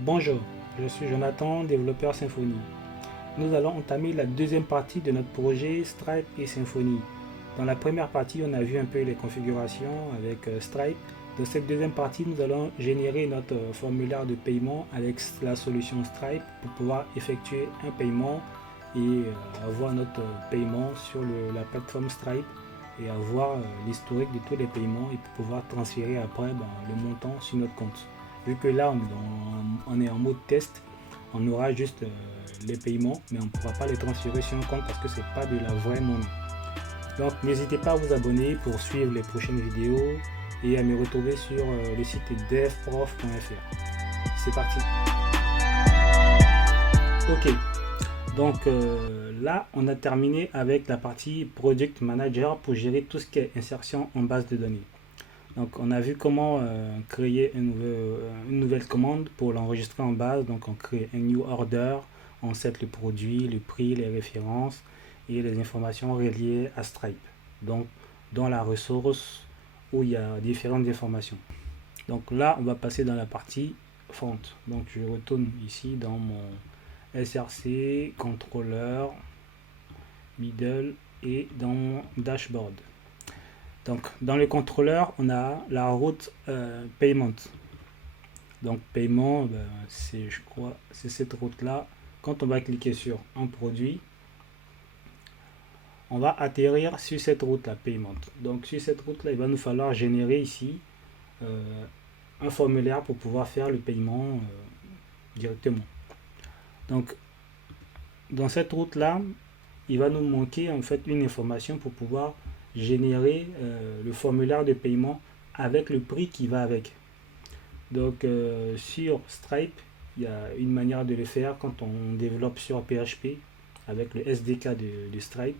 Bonjour, je suis Jonathan, développeur Symfony. Nous allons entamer la deuxième partie de notre projet Stripe et Symfony. Dans la première partie, on a vu un peu les configurations avec Stripe. Dans cette deuxième partie, nous allons générer notre formulaire de paiement avec la solution Stripe pour pouvoir effectuer un paiement et avoir notre paiement sur la plateforme Stripe et avoir l'historique de tous les paiements et pour pouvoir transférer après le montant sur notre compte. Vu que là on est en mode test, on aura juste les paiements, mais on ne pourra pas les transférer sur un compte parce que c'est pas de la vraie monnaie. Donc n'hésitez pas à vous abonner pour suivre les prochaines vidéos et à me retrouver sur le site devprof.fr. C'est parti. Ok, donc là on a terminé avec la partie Project Manager pour gérer tout ce qui est insertion en base de données. Donc on a vu comment créer une nouvelle commande pour l'enregistrer en base. Donc on crée un new order, on set le produit, le prix, les références et les informations reliées à Stripe. Donc dans la ressource où il y a différentes informations. Donc là on va passer dans la partie front. Donc je retourne ici dans mon SRC, controller, middle et dans mon dashboard. Donc, dans le contrôleur, on a la route payment. Donc, paiement, c'est, je crois, c'est cette route-là. Quand on va cliquer sur un produit, on va atterrir sur cette route-là, payment. Donc, sur cette route-là, il va nous falloir générer ici un formulaire pour pouvoir faire le paiement directement. Donc, dans cette route-là, il va nous manquer en fait une information pour pouvoir générer le formulaire de paiement avec le prix qui va avec. Donc sur Stripe, il y a une manière de le faire quand on développe sur PHP avec le SDK de Stripe.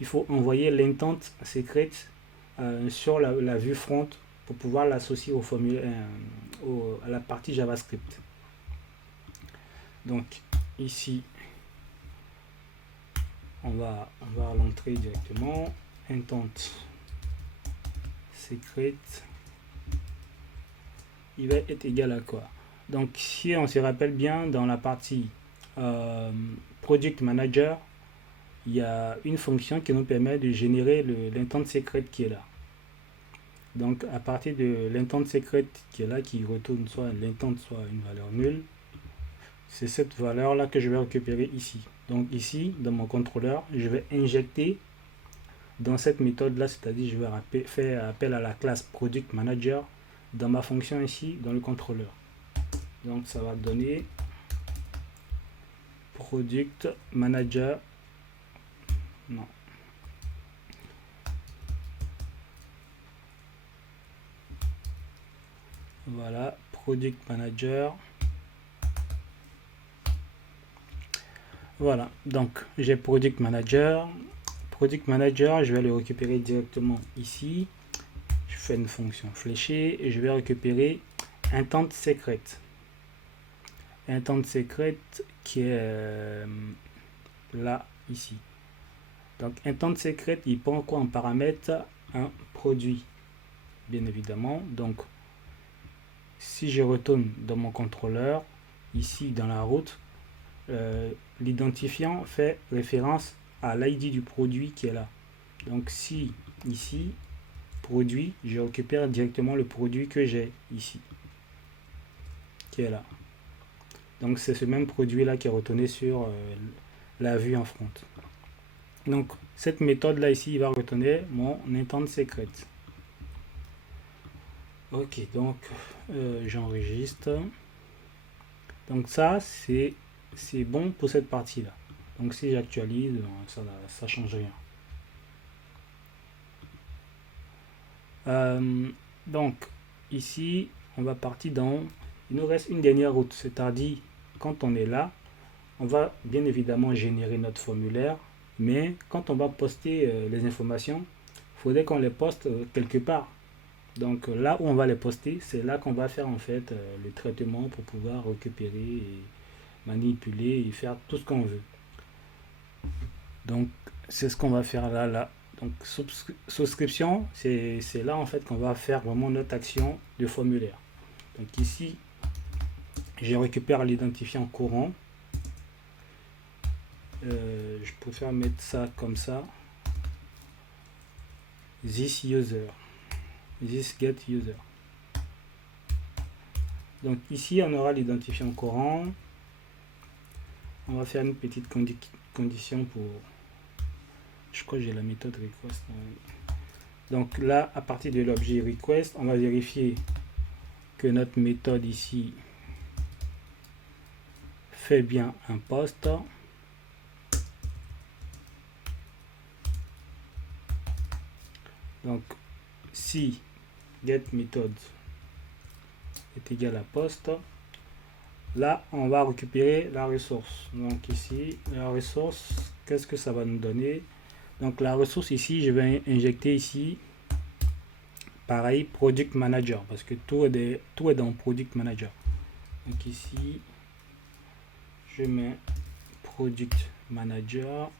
Il faut envoyer l'intent secret sur la vue front pour pouvoir l'associer au formulaire, à la partie JavaScript. Donc ici, on va l'entrée directement. Intent secret, il va être égal à quoi? Donc si on se rappelle bien, dans la partie Project Manager, il y a une fonction qui nous permet de générer l'intent secret qui est là. Donc à partir de l'intent secret qui est là, qui retourne soit l'intent soit une valeur nulle, c'est cette valeur là que je vais récupérer ici. Donc ici, dans mon contrôleur, je vais injecter dans cette méthode là, c'est-à-dire je vais faire appel à la classe Product Manager dans ma fonction ici, dans le contrôleur. Donc ça va donner Product Manager. Non. Voilà, Product Manager. Voilà, donc j'ai Product Manager. Product Manager, je vais le récupérer directement ici. Je fais une fonction fléchée et je vais récupérer Intent Secret. Intent Secret qui est là, ici. Donc Intent Secret, il prend quoi en paramètre? Un produit, bien évidemment. Donc si je retourne dans mon contrôleur, ici dans la route, l'identifiant fait référence à l'ID du produit qui est là. Donc si ici, produit, je récupère directement le produit que j'ai ici, qui est là. Donc c'est ce même produit là qui est retourné sur la vue en front. Donc cette méthode là ici, il va retourner mon intent secret. Ok, donc j'enregistre. Donc ça c'est bon pour cette partie là. Donc si j'actualise, ça change rien. Donc ici on va partir dans, il nous reste une dernière route, c'est-à-dire quand on est là, on va bien évidemment générer notre formulaire, mais quand on va poster les informations, il faudrait qu'on les poste quelque part. Donc là où on va les poster, c'est là qu'on va faire en fait le traitement pour pouvoir récupérer et manipuler et faire tout ce qu'on veut. Donc c'est ce qu'on va faire là. Donc souscription, c'est là en fait qu'on va faire vraiment notre action de formulaire. Donc ici, je récupère l'identifiant courant. Je préfère mettre ça comme ça. This user, this get user. Donc ici on aura l'identifiant courant. On va faire une petite condition pour, je crois que j'ai la méthode request. Donc là, à partir de l'objet request, on va vérifier que notre méthode ici fait bien un post. Donc si get method est égal à post, là on va récupérer la ressource. Donc ici la ressource, qu'est-ce que ça va nous donner? Donc la ressource ici, je vais injecter ici pareil product manager, parce que tout est dans product manager. Donc ici je mets product manager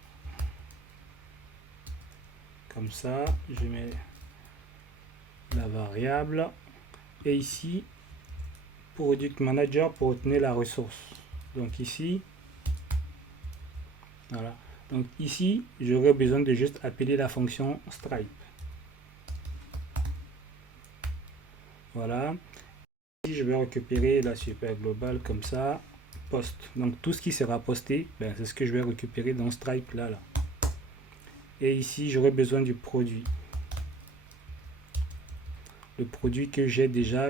comme ça, je mets la variable et ici product manager pour obtenir la ressource. Donc ici, voilà. Donc ici, j'aurais besoin de juste appeler la fonction stripe. Voilà. Ici, je vais récupérer la super globale comme ça, post. Donc tout ce qui sera posté, ben, c'est ce que je vais récupérer dans stripe là. Et ici, j'aurai besoin du produit. Le produit que j'ai déjà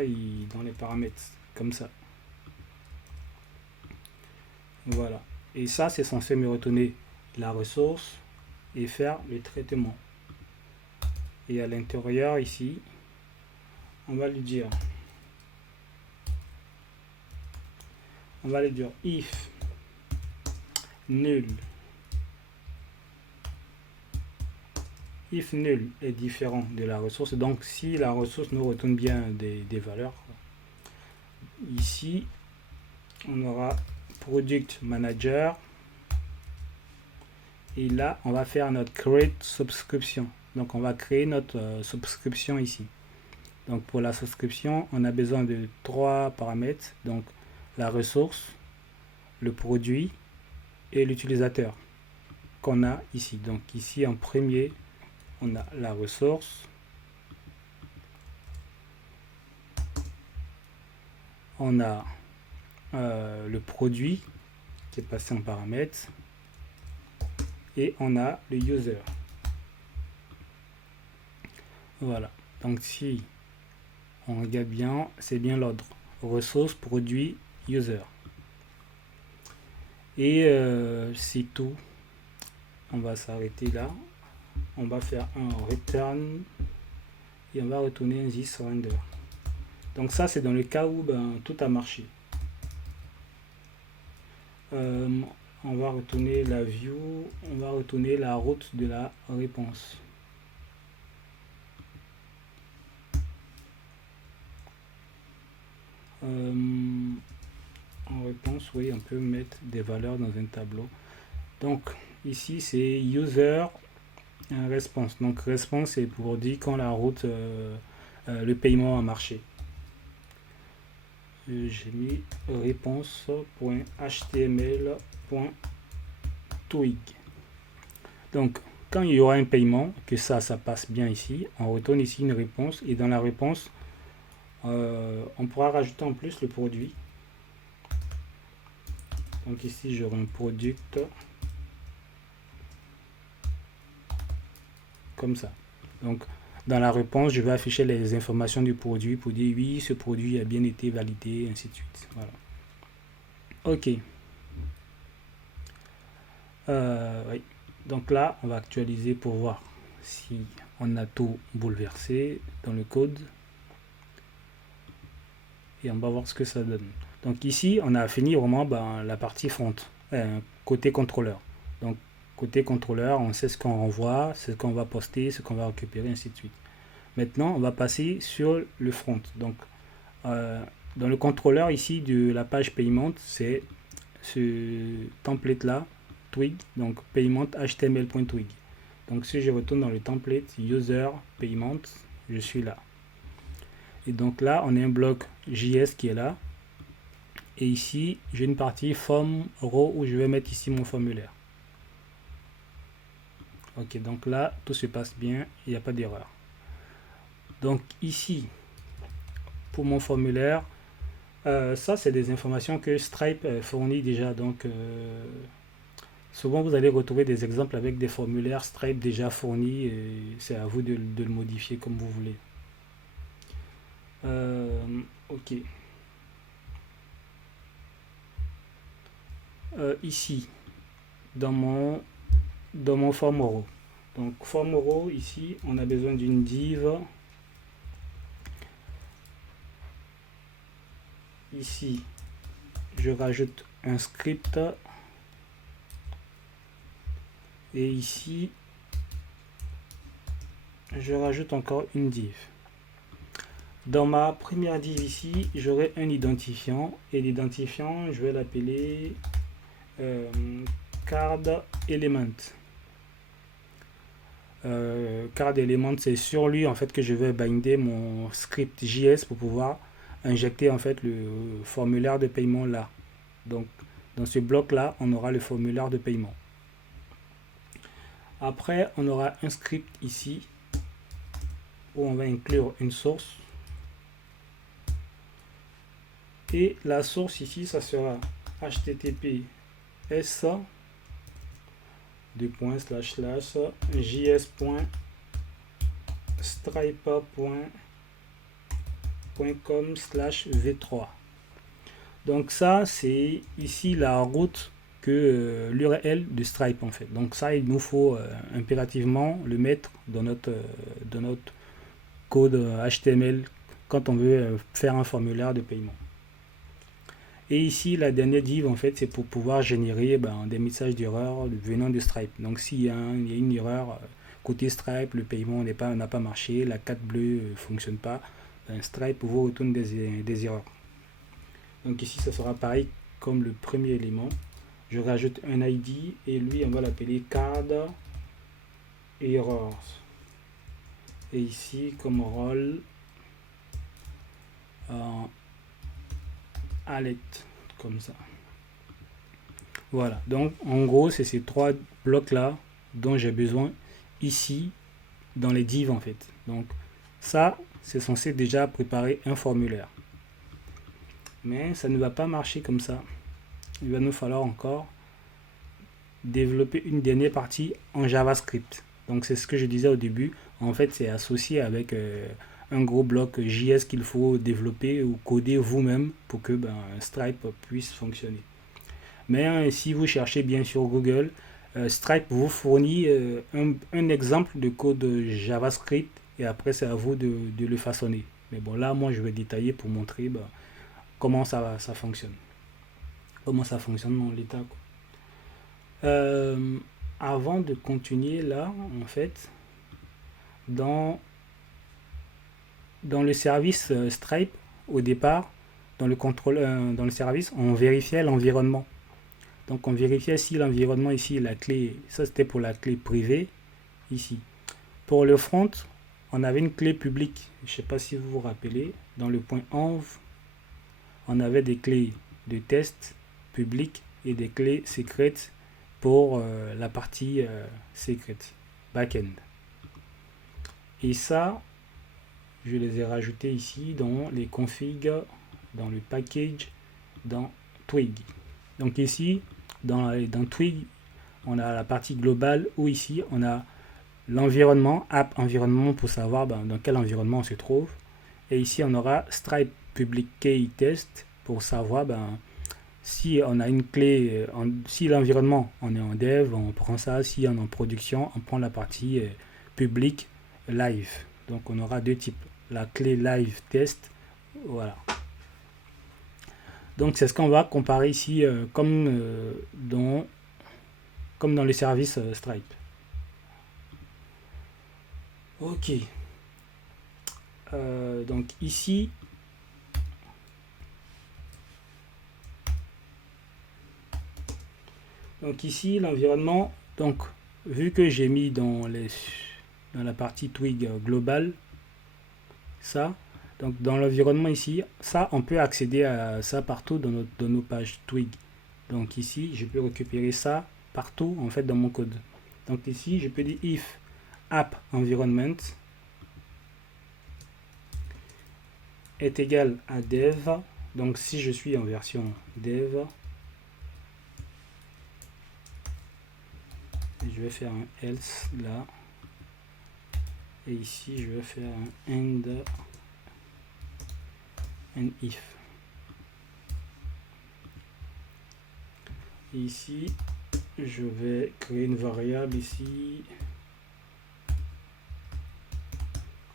dans les paramètres, comme ça. Voilà. Et ça, c'est censé me retourner la ressource et faire le traitement. Et à l'intérieur, ici, on va lui dire if nul est différent de la ressource, donc si la ressource nous retourne bien des valeurs, ici on aura product manager et là on va faire notre create subscription. Donc on va créer notre subscription ici. Donc pour la souscription, on a besoin de 3 paramètres, donc la ressource, le produit et l'utilisateur qu'on a ici. Donc ici en premier, on a la ressource, on a le produit qui est passé en paramètres et on a le user. Voilà, donc si on regarde bien, c'est bien l'ordre ressource, produit, user. Et c'est tout. On va s'arrêter là. On va faire un return et on va retourner un this render. Donc ça, c'est dans le cas où tout a marché. On va retourner la view, on va retourner la route de la réponse. En réponse, oui, on peut mettre des valeurs dans un tableau. Donc ici, c'est user response. Donc response, c'est pour dire quand la route, le paiement a marché. J'ai mis réponse.html.twig. Donc quand il y aura un paiement, que ça passe bien ici, on retourne ici une réponse et dans la réponse, on pourra rajouter en plus le produit. Donc ici j'aurai un product comme ça. Donc dans la réponse, je vais afficher les informations du produit pour dire oui, ce produit a bien été validé, ainsi de suite. Voilà. Ok. Oui. Donc là, on va actualiser pour voir si on a tout bouleversé dans le code. Et on va voir ce que ça donne. Donc ici, on a fini vraiment la partie front, côté contrôleur. Donc côté contrôleur, on sait ce qu'on renvoie, ce qu'on va poster, ce qu'on va récupérer, ainsi de suite. Maintenant, on va passer sur le front. Donc dans le contrôleur ici de la page payment, c'est ce template là, twig, donc payment html.twig. Donc si je retourne dans le template user payment, je suis là. Et donc là, on a un bloc JS qui est là. Et ici, j'ai une partie form row où je vais mettre ici mon formulaire. Ok, donc là, tout se passe bien, il n'y a pas d'erreur. Donc ici, pour mon formulaire, ça c'est des informations que Stripe fournit déjà. Donc souvent vous allez retrouver des exemples avec des formulaires Stripe déjà fournis et c'est à vous de le modifier comme vous voulez. Ok. Ici, dans mon form row. Donc form row, ici, on a besoin d'une div. Ici, je rajoute un script. Et ici, je rajoute encore une div. Dans ma première div ici, j'aurai un identifiant. Et l'identifiant, je vais l'appeler card element. Card element, c'est sur lui en fait que je vais binder mon script JS pour pouvoir injecter en fait le formulaire de paiement là. Donc dans ce bloc là, on aura le formulaire de paiement. Après, on aura un script ici où on va inclure une source. Et la source ici, ça sera https js.stripe.com/v3. Donc ça, c'est ici la route que l'URL de Stripe en fait. Donc ça, il nous faut impérativement le mettre dans notre code HTML quand on veut faire un formulaire de paiement. Et ici, la dernière div, en fait, c'est pour pouvoir générer des messages d'erreur venant de Stripe. Donc, s'il y a une erreur côté Stripe, le paiement n'a pas marché, la carte bleue ne fonctionne pas, Stripe vous retourne des erreurs. Donc ici, ça sera pareil comme le premier élément. Je rajoute un ID et lui, on va l'appeler card errors. Et ici, comme rôle, alert, comme ça. Voilà, donc en gros, c'est ces trois blocs-là dont j'ai besoin ici dans les divs en fait. Donc ça, c'est censé déjà préparer un formulaire. Mais ça ne va pas marcher comme ça. Il va nous falloir encore développer une dernière partie en JavaScript. Donc c'est ce que je disais au début. En fait, c'est associé avec un gros bloc JS qu'il faut développer ou coder vous-même pour que Stripe puisse fonctionner. Mais si vous cherchez bien sur Google, Stripe vous fournit un exemple de code JavaScript et après c'est à vous de le façonner. Mais bon, là, moi, je vais détailler pour montrer comment ça fonctionne. Comment ça fonctionne dans l'état. Avant de continuer là, en fait, dans le service Stripe, au départ, dans le service, on vérifiait l'environnement. Donc on vérifiait si l'environnement ici, la clé, ça c'était pour la clé privée, ici. Pour le front, on avait une clé publique. Je ne sais pas si vous vous rappelez, dans le point env, on avait des clés de test publiques et des clés secrètes pour la partie secrète, backend. Et ça, je les ai rajoutés ici dans les configs, dans le package, dans Twig. Donc ici, dans Twig, on a la partie globale où ici, on a l'environnement, app environnement pour savoir dans quel environnement on se trouve. Et ici, on aura Stripe Public Key Test pour savoir si on a une clé, si l'environnement, on est en dev, on prend ça. Si on est en production, on prend la partie public live. Donc on aura deux types. La clé live test, voilà. Donc c'est ce qu'on va comparer ici comme dans le service Stripe. Ok. Donc ici, l'environnement, donc vu que j'ai mis dans la partie Twig globale, ça, Donc dans l'environnement ici, ça on peut accéder à ça partout dans nos pages Twig. Donc ici, je peux récupérer ça partout en fait dans mon code. Donc ici, je peux dire if app environment est égal à dev. Donc si je suis en version dev, je vais faire un else là. Et ici, je vais faire un and if. Et ici, je vais créer une variable ici.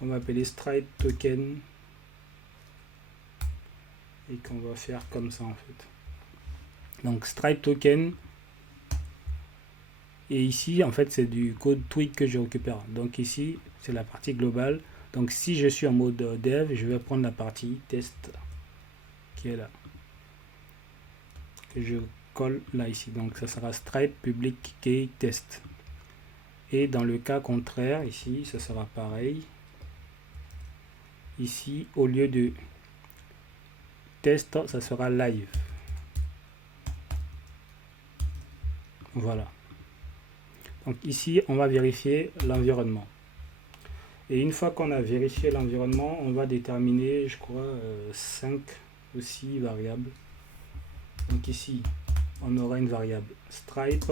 On va appeler stripe token. Et qu'on va faire comme ça en fait. Donc stripe token. Et ici, en fait, c'est du code Twig que je récupère. Donc ici, c'est la partie globale. Donc si je suis en mode dev, je vais prendre la partie test qui est là. Que je colle là ici. Donc ça sera stripe public key test. Et dans le cas contraire, ici, ça sera pareil. Ici, au lieu de test, ça sera live. Voilà. Donc ici, on va vérifier l'environnement. Et une fois qu'on a vérifié l'environnement, on va déterminer, je crois, 5 ou 6 variables. Donc ici, on aura une variable stripe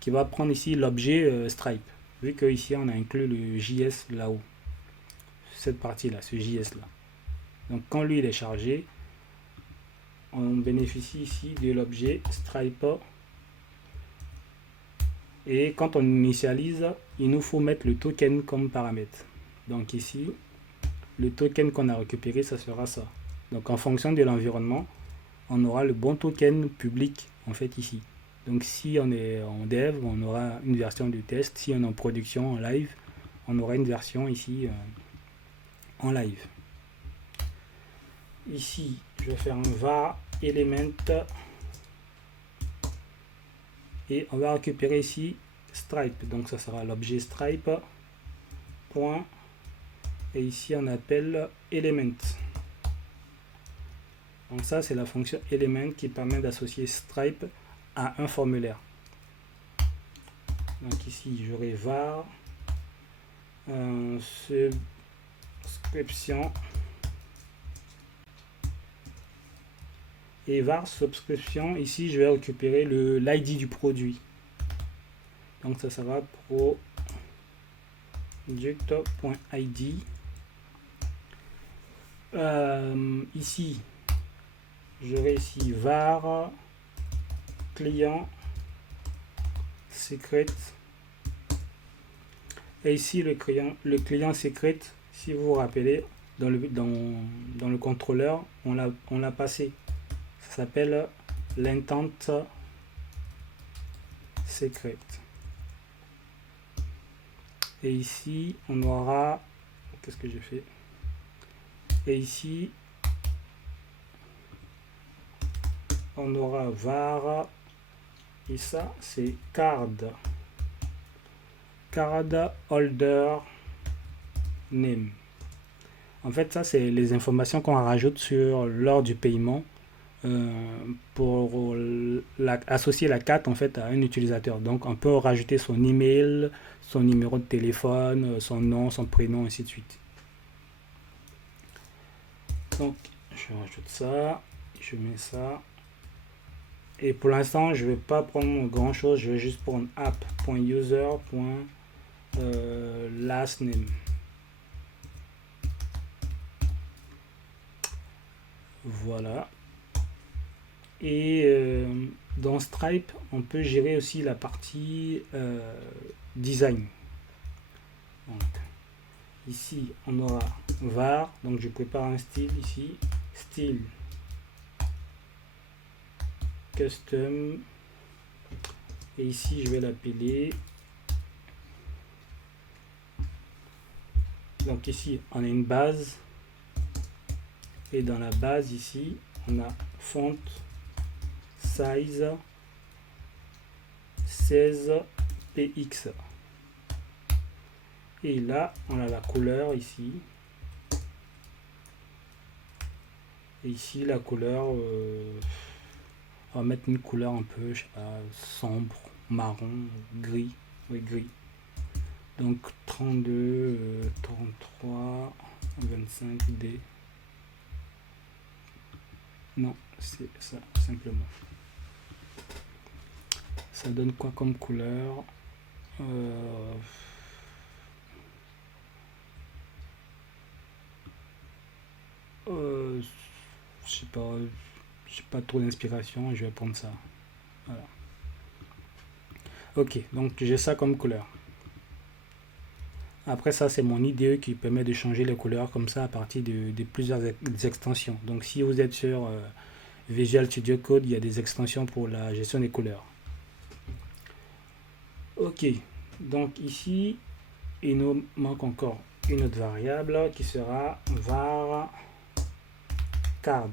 qui va prendre ici l'objet stripe. Vu que ici, on a inclus le JS là-haut. Cette partie-là, ce JS-là. Donc quand lui, il est chargé, on bénéficie ici de l'objet stripe. Et quand on initialise, il nous faut mettre le token comme paramètre. Donc ici, le token qu'on a récupéré, ça sera ça. Donc en fonction de l'environnement, on aura le bon token public en fait ici. Donc si on est en dev, on aura une version de test. Si on est en production, en live, on aura une version ici en live. Ici, je vais faire un var element. Et on va récupérer ici stripe. Donc ça sera l'objet stripe. Point. Et ici on appelle element. Donc ça c'est la fonction element qui permet d'associer stripe à un formulaire. Donc ici j'aurai var subscription et var subscription. Ici je vais récupérer l'ID du produit. Donc ça sera product.id. Ici j'aurai ici var client secret. Et ici le client secret, si vous vous rappelez, dans le contrôleur, on l'a passé. Ça s'appelle l'intent secret. Et ici, on aura... Qu'est-ce que j'ai fait? Et ici, on aura var. Et ça, c'est card holder name. En fait, ça, c'est les informations qu'on rajoute lors du paiement pour associer la carte en fait à un utilisateur. Donc, on peut rajouter son email, son numéro de téléphone, son nom, son prénom, ainsi de suite. Donc, je rajoute ça, je mets ça. Et pour l'instant, je vais pas prendre grand chose, je vais juste prendre app.user.lastname. Voilà. Et dans Stripe, on peut gérer aussi la partie design. Donc, ici, on aura var. Donc, je prépare un style ici. Style custom. Et ici, je vais l'appeler. Donc, ici, on a une base. Et dans la base, ici, on a font size 16 px. Et là, on a la couleur ici. Et ici, la couleur, on va mettre une couleur un peu, je sais pas, sombre, marron, gris. Oui, gris. Donc 32, 33, 25D. Non, c'est ça, simplement. Ça donne quoi comme couleur? Je sais pas, j'ai pas trop d'inspiration, je vais prendre ça. Voilà. Ok, donc j'ai ça comme couleur. Après ça, c'est mon IDE qui permet de changer les couleurs comme ça à partir de plusieurs extensions. Donc si vous êtes sur Visual Studio Code, il y a des extensions pour la gestion des couleurs. Ok, donc ici, il nous manque encore une autre variable qui sera var card.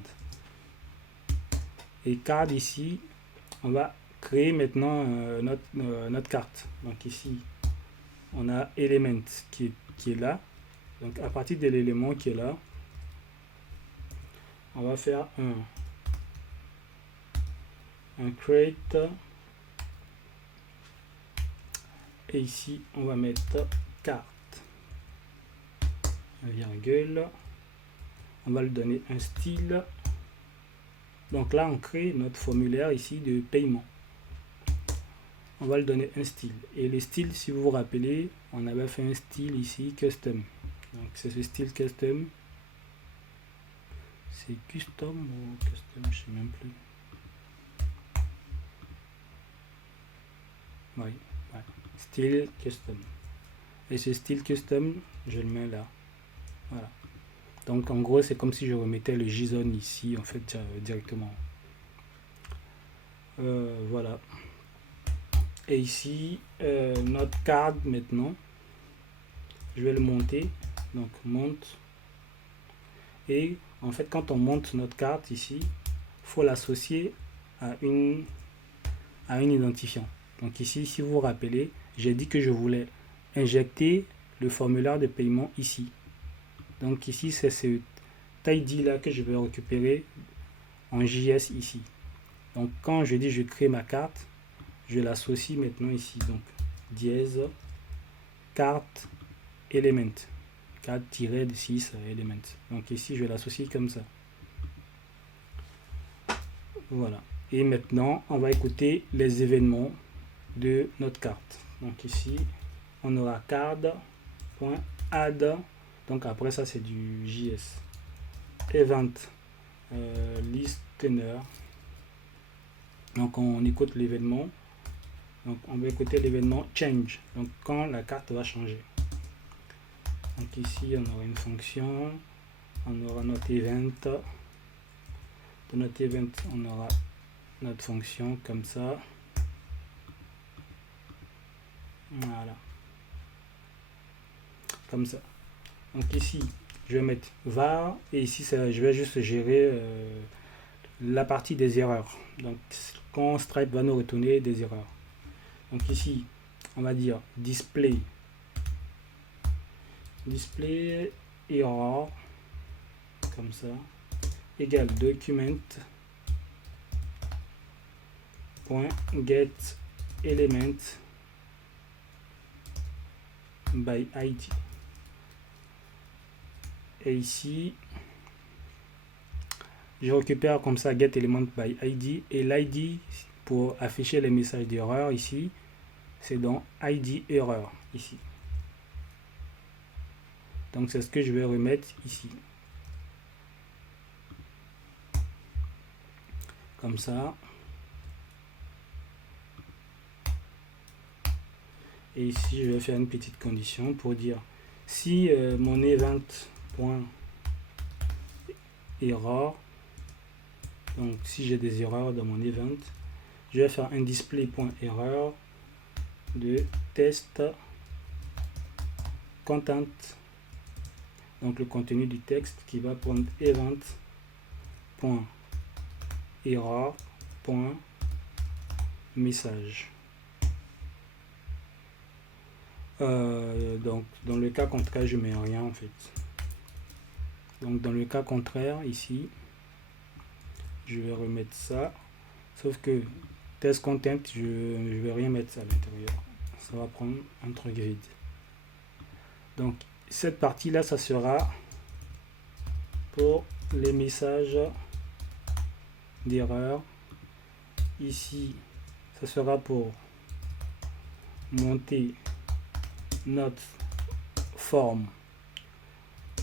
Et card ici, on va créer maintenant notre carte. Donc ici, on a element qui est là. Donc à partir de l'élément qui est là, on va faire un create. Et ici, on va mettre carte. Un virgule. On va lui donner un style. Donc là, on crée notre formulaire ici de paiement. On va lui donner un style. Et le style, si vous vous rappelez, on avait fait un style ici, custom. Donc c'est ce style custom. C'est custom ou custom, je sais même plus. Oui, ouais. Style custom. Et ce style custom, je le mets là. Voilà. Donc en gros, c'est comme si je remettais le JSON ici, en fait, directement. Voilà. Et ici, notre card maintenant, je vais le monter. Donc monte. Et en fait, quand on monte notre carte ici, il faut l'associer à un identifiant. Donc ici, si vous vous rappelez, j'ai dit que je voulais injecter le formulaire de paiement ici. Donc ici, c'est ce ID là que je vais récupérer en JS ici. Donc quand je dis je crée ma carte, je l'associe maintenant ici. Donc dièse carte element. 4-6 element. Donc ici, je vais l'associer comme ça. Voilà. Et maintenant, on va écouter les événements de notre carte. Donc ici, on aura card.add. Donc après ça, c'est du JS. Event listener. Donc on écoute l'événement. Donc on va écouter l'événement change. Donc quand la carte va changer. Donc ici, on aura une fonction. On aura notre event. Dans notre event, on aura notre fonction comme ça. Voilà. Comme ça. Donc ici, je vais mettre var et ici, je vais juste gérer la partie des erreurs. Donc quand Stripe va nous retourner des erreurs. Donc ici, on va dire display error comme ça égale document point get element by id. Et ici, je récupère comme ça get element by id et l'id pour afficher les messages d'erreur ici, c'est dans id erreur ici. Donc c'est ce que je vais remettre ici. Comme ça. Et ici, je vais faire une petite condition pour dire si mon event.error, donc si j'ai des erreurs dans mon event, je vais faire un display.error de test content, donc le contenu du texte qui va prendre event.error.message. Donc dans le cas contraire, je mets rien en fait. Donc dans le cas contraire ici, je vais remettre ça. Sauf que test content, je vais rien mettre ça à l'intérieur. Ça va prendre un truc vide. Donc cette partie là, ça sera pour les messages d'erreur. Ici, ça sera pour monter notre forme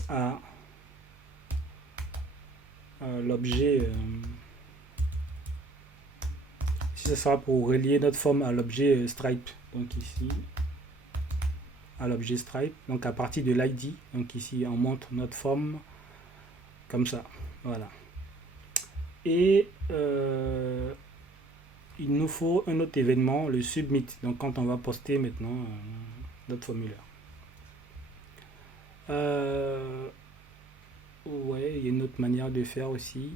à l'objet. Ici, ça sera pour relier notre forme à l'objet Stripe. Donc ici, à l'objet Stripe. Donc à partir de l'ID. Donc ici, on monte notre forme comme ça. Voilà. Et il nous faut un autre événement, le submit. Donc quand on va poster maintenant notre formulaire. Ouais, il y a une autre manière de faire aussi.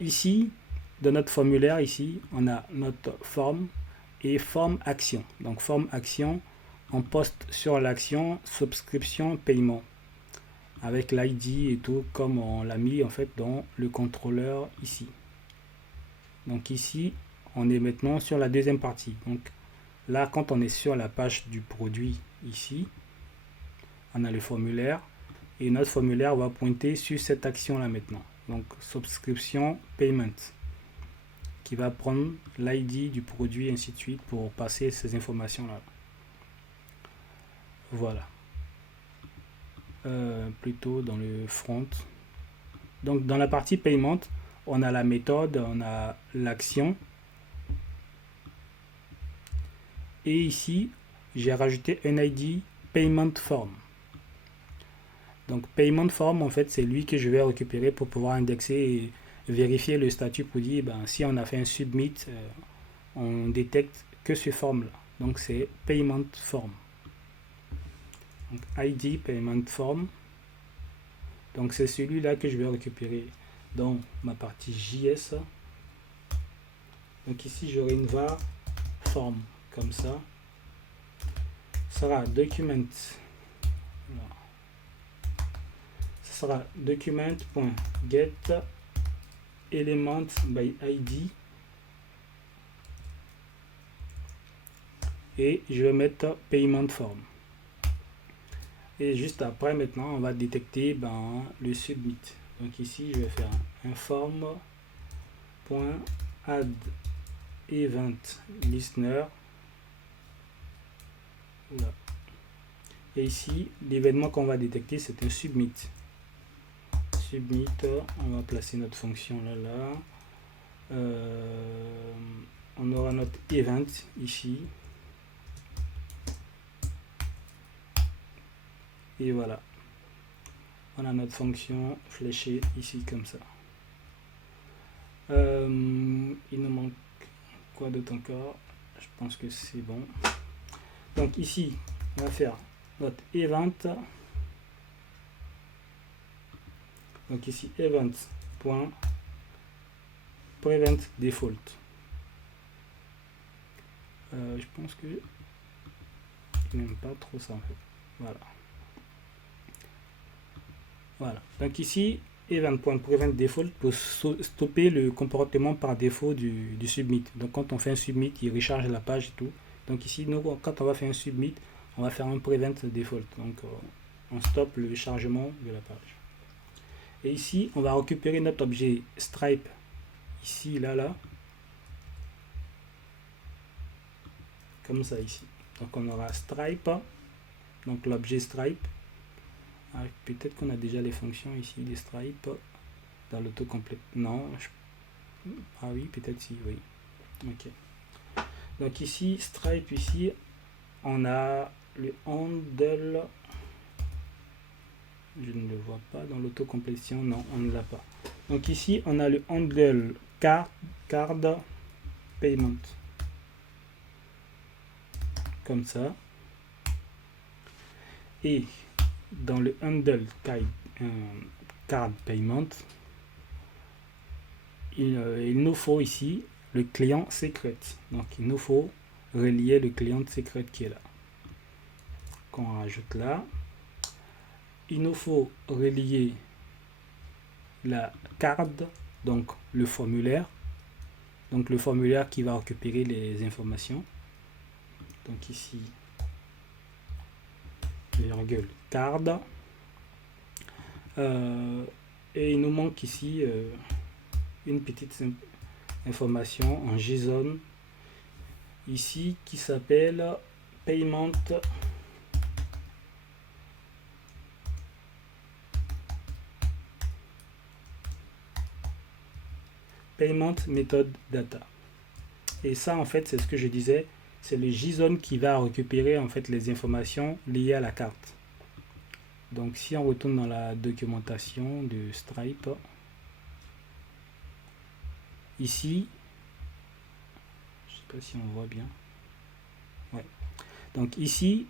Ici, dans notre formulaire, ici, on a notre forme et forme action. Donc forme action, on poste sur l'action subscription paiement avec l'ID et tout comme on l'a mis en fait dans le contrôleur ici. Donc ici, on est maintenant sur la deuxième partie. Donc là, quand on est sur la page du produit ici, on a le formulaire et notre formulaire va pointer sur cette action là maintenant. Donc subscription payment qui va prendre l'ID du produit ainsi de suite pour passer ces informations là. Voilà. Plutôt dans le front. Donc dans la partie payment, on a la méthode, on a l'action. Et ici, j'ai rajouté un ID payment form. Donc payment form, en fait, c'est lui que je vais récupérer pour pouvoir indexer et vérifier le statut pour dire si on a fait un submit, on détecte que ce form là. Donc c'est payment form. Donc ID payment form. Donc c'est celui-là que je vais récupérer dans ma partie JS. Donc ici j'aurai une var form comme ça. Ça sera document. Voilà. Ça sera document.get element by ID. Et je vais mettre payment form. Et juste après, maintenant, on va détecter le submit. Donc ici, je vais faire un form.add event listener. Voilà. Et ici, l'événement qu'on va détecter, c'est un submit. Submit, on va placer notre fonction là. On aura notre event ici. Et voilà, on a notre fonction fléchée ici comme ça. Il nous manque quoi d'autre encore? Je pense que c'est bon. Donc ici, on va faire notre event. Donc ici, event.prevent default. Je pense que je n'aime pas trop ça en fait. Voilà. Voilà. Donc ici, event.prevent default pour stopper le comportement par défaut du submit. Donc quand on fait un submit, il recharge la page et tout. Donc ici, nous, quand on va faire un submit, on va faire un prevent default. Donc on stoppe le chargement de la page. Et ici, on va récupérer notre objet Stripe. Ici, là. Comme ça ici. Donc on aura Stripe. Donc l'objet Stripe. Peut-être qu'on a déjà les fonctions ici des Stripe dans l'autocomplete. Non. Ah oui, peut-être si, oui. Ok. Donc ici, Stripe, ici, on a le handle. Je ne le vois pas dans l'autocomplétion. Non, on ne l'a pas. Donc ici, on a le handle card payment. Comme ça. Et dans le handle card payment, il nous faut ici le client secret. Donc il nous faut relier le client secret qui est là. Qu'on rajoute là. Il nous faut relier la card, donc le formulaire. Donc le formulaire qui va récupérer les informations. Donc ici, virgule card. Et il nous manque ici une petite information en JSON ici qui s'appelle payment method data. Et ça en fait c'est ce que je disais, c'est le JSON qui va récupérer en fait les informations liées à la carte. Donc si on retourne dans la documentation de Stripe, ici, je sais pas si on voit bien. Ouais. Donc ici,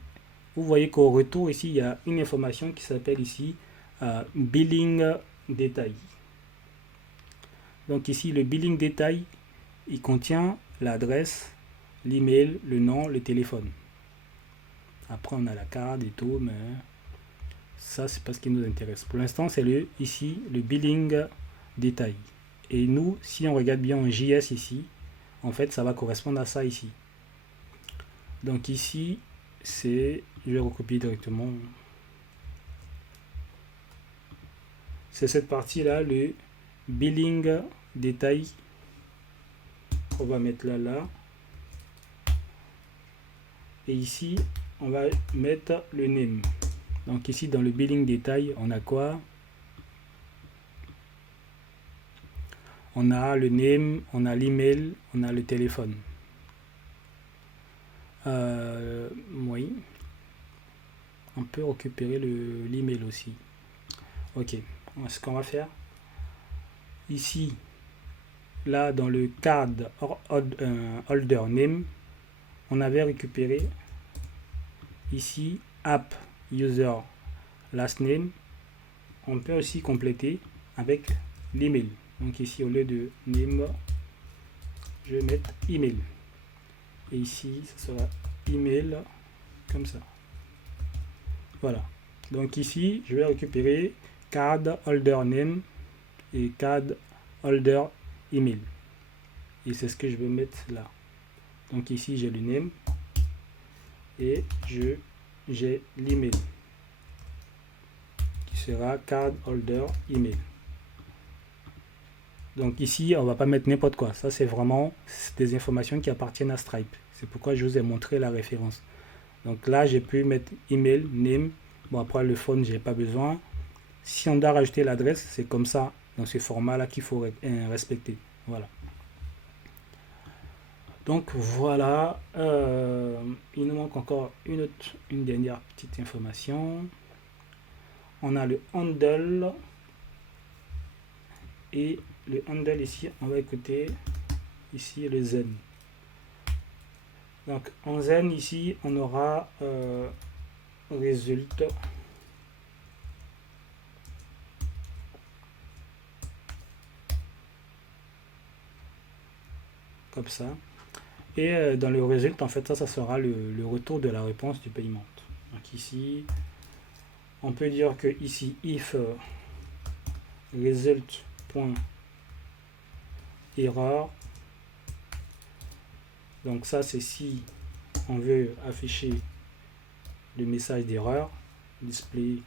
vous voyez qu'au retour ici, il y a une information qui s'appelle ici billing détail. Donc ici, le billing détail, il contient l'adresse, l'email, le nom, le téléphone. Après, on a la carte et tout, mais ça, c'est pas ce qui nous intéresse. Pour l'instant, c'est ici le billing détail. Et nous, si on regarde bien en JS ici, en fait, ça va correspondre à ça ici. Donc ici, c'est, je vais recopier directement. C'est cette partie-là, le billing détail. On va mettre là. Et ici, on va mettre le name. Donc ici, dans le billing détail, on a quoi? On a le name, on a l'email, on a le téléphone. Oui. On peut récupérer l'email aussi. Ok. Ce qu'on va faire, ici, là, dans le card holder name, on avait récupéré ici app user last name. On peut aussi compléter avec l'email. Donc ici, au lieu de name, je vais mettre email. Et ici, ça sera email comme ça. Voilà. Donc ici, je vais récupérer card holder name et card holder email. Et c'est ce que je vais mettre là. Donc ici, j'ai le name et j'ai l'email qui sera card holder email. Donc ici, on va pas mettre n'importe quoi. Ça, c'est vraiment des informations qui appartiennent à Stripe. C'est pourquoi je vous ai montré la référence. Donc là, j'ai pu mettre email, name. Bon, après le phone, j'ai pas besoin. Si on doit rajouter l'adresse, c'est comme ça, dans ce format-là qu'il faut respecter. Voilà. Donc voilà, il nous manque encore une dernière petite information. On a le handle. Et le handle ici, on va écouter ici le zen. Donc en zen ici, on aura résulte comme ça. Et dans le résultat, en fait, ça sera le retour de la réponse du paiement. Donc ici, on peut dire que ici, if result.error. Donc ça, c'est si on veut afficher le message d'erreur, display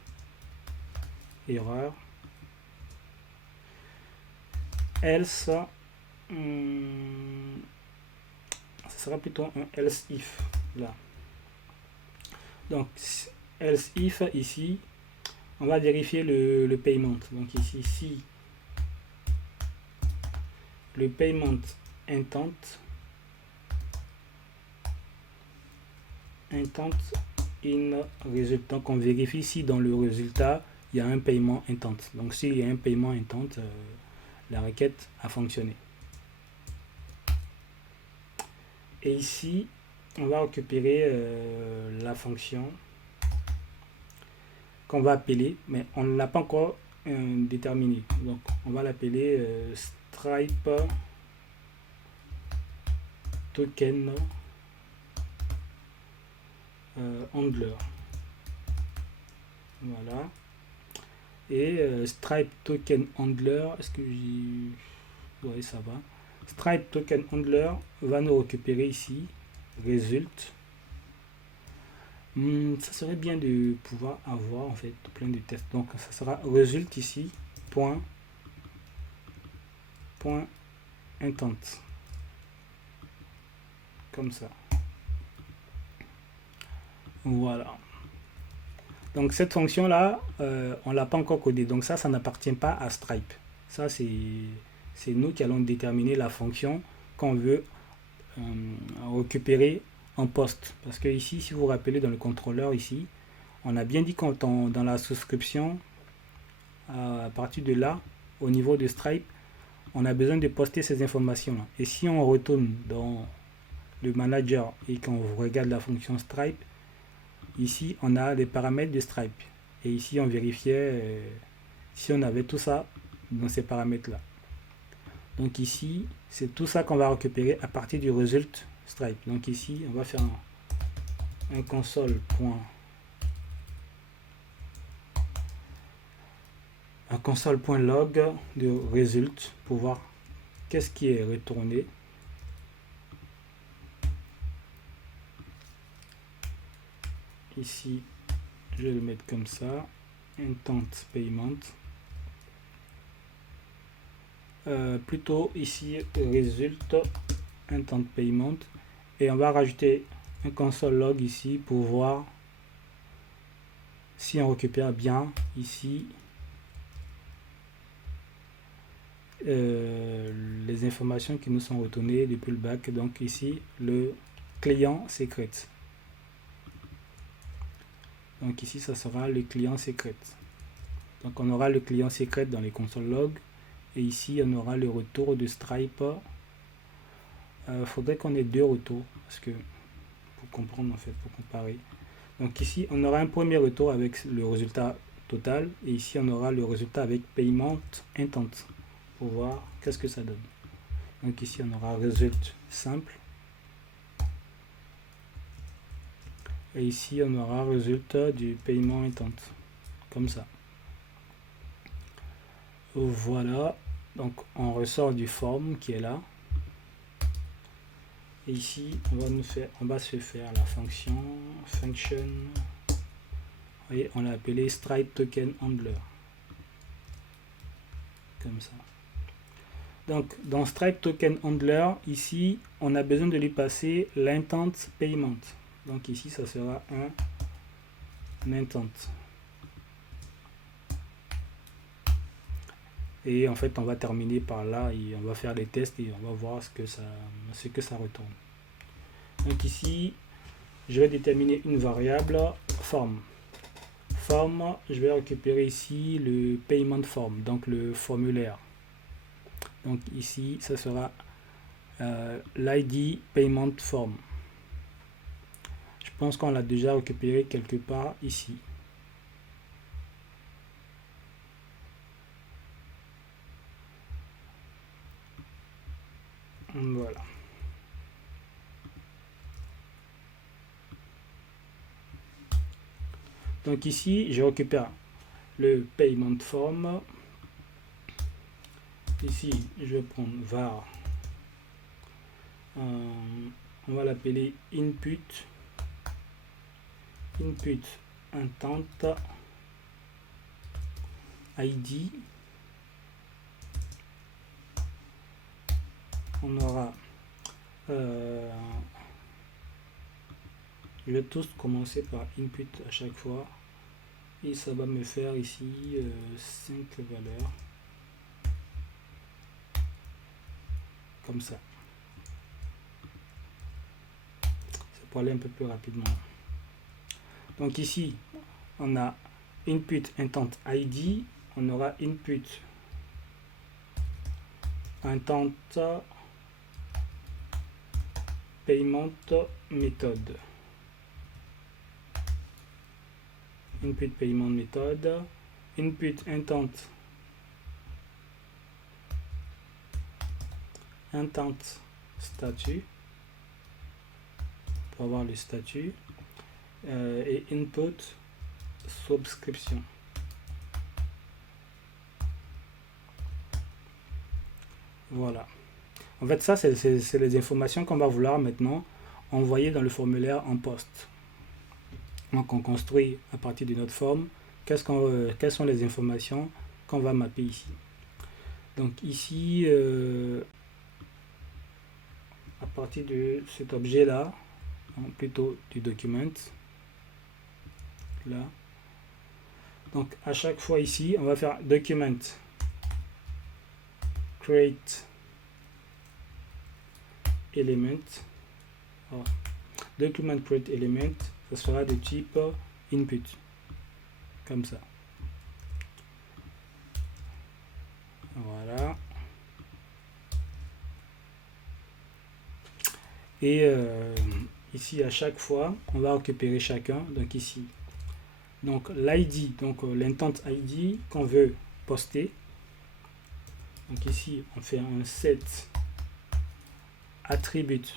erreur. Else, ça sera plutôt un else if là. Donc else if ici, on va vérifier le paiement. Donc ici, si le paiement intent in result. Donc on vérifie si dans le résultat il y a un paiement intent. Donc s'il y a un paiement intent, la requête a fonctionné. Et ici, on va récupérer la fonction qu'on va appeler, mais on ne l'a pas encore déterminée. Donc on va l'appeler Stripe token handler. Voilà. Et Stripe Token Handler, est-ce que j'ai... Oui, ça va. Stripe Token Handler va nous récupérer ici, résulte. Ça serait bien de pouvoir avoir en fait plein de tests. Donc ça sera résulte ici, point intent. Comme ça. Voilà. Donc cette fonction là, on l'a pas encore codée. Donc ça n'appartient pas à Stripe. Ça c'est nous qui allons déterminer la fonction qu'on veut récupérer en poste. Parce que ici, si vous vous rappelez dans le contrôleur ici, on a bien dit quand dans la souscription, à partir de là, au niveau de Stripe, on a besoin de poster ces informations là. Et si on retourne dans le manager et qu'on regarde la fonction Stripe, ici on a les paramètres de Stripe. Et ici on vérifiait si on avait tout ça dans ces paramètres là. Donc ici, c'est tout ça qu'on va récupérer à partir du result Stripe. Donc ici, on va faire un console.log de result pour voir qu'est-ce qui est retourné. Ici, je vais le mettre comme ça, intent payment. Plutôt ici, result intent payment. Et on va rajouter un console log ici pour voir si on récupère bien ici les informations qui nous sont retournées depuis le back. Donc ici, le client secret. Donc ici, ça sera le client secret. Donc on aura le client secret dans les consoles log. Et ici, on aura le retour de Stripe. Faudrait qu'on ait deux retours. Parce que, pour comprendre en fait, pour comparer. Donc ici, on aura un premier retour avec le résultat total. Et ici, on aura le résultat avec payment intent. Pour voir qu'est-ce que ça donne. Donc ici, on aura result simple. Et ici, on aura résultat du paiement intent. Comme ça. Voilà. Donc, on ressort du form qui est là. Et ici, on va se faire la function. Vous voyez, on l'a appelé Stripe Token Handler. Comme ça. Donc, dans Stripe Token Handler, ici, on a besoin de lui passer l'intent payment. Donc ici, ça sera un intent. Et en fait, on va terminer par là et on va faire des tests et on va voir ce que ça retourne. Donc ici, je vais déterminer une variable form. Form, je vais récupérer ici le payment form, donc le formulaire. Donc ici, ça sera l'ID payment form. Je pense qu'on l'a déjà récupéré quelque part ici. Voilà. Donc ici, je récupère le payment form. Ici, je vais prendre var. On va l'appeler input intent id. On aura je vais tous commencer par input à chaque fois et ça va me faire ici 5 valeurs comme ça. C'est pour aller un peu plus rapidement. Donc ici on a input intent id, on aura input intent payment méthode. Input payment méthode, input intent statut pour avoir le statut et input subscription. Voilà. En fait, ça, c'est les informations qu'on va vouloir maintenant envoyer dans le formulaire en poste. Donc, on construit à partir de notre forme quelles sont les informations qu'on va mapper ici. Donc, ici, à partir de cet objet-là, plutôt du document, là. Donc, à chaque fois ici, on va faire document create element. Alors, document create element, ça sera de type input, comme ça. Voilà. Et ici, à chaque fois, on va récupérer chacun. Donc ici, donc l'ID, donc l'intent ID qu'on veut poster. Donc ici, on fait un set attribute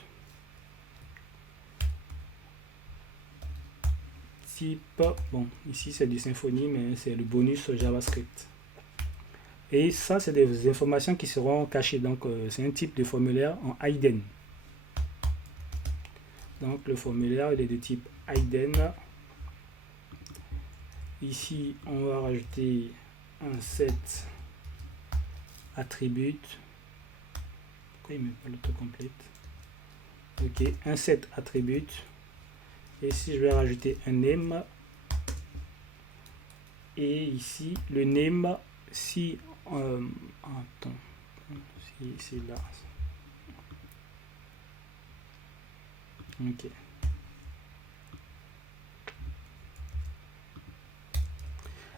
type. Bon, ici c'est du Symfony, mais c'est le bonus JavaScript. Et ça, c'est des informations qui seront cachées. Donc c'est un type de formulaire en hidden. Donc le formulaire il est de type hidden. Ici, on va rajouter un set attribute. Pourquoi il ne met pas l'autocomplete? Ok, un set attribute. Et ici, je vais rajouter un name. Et ici, le name, si... attends, si c'est là. Ok.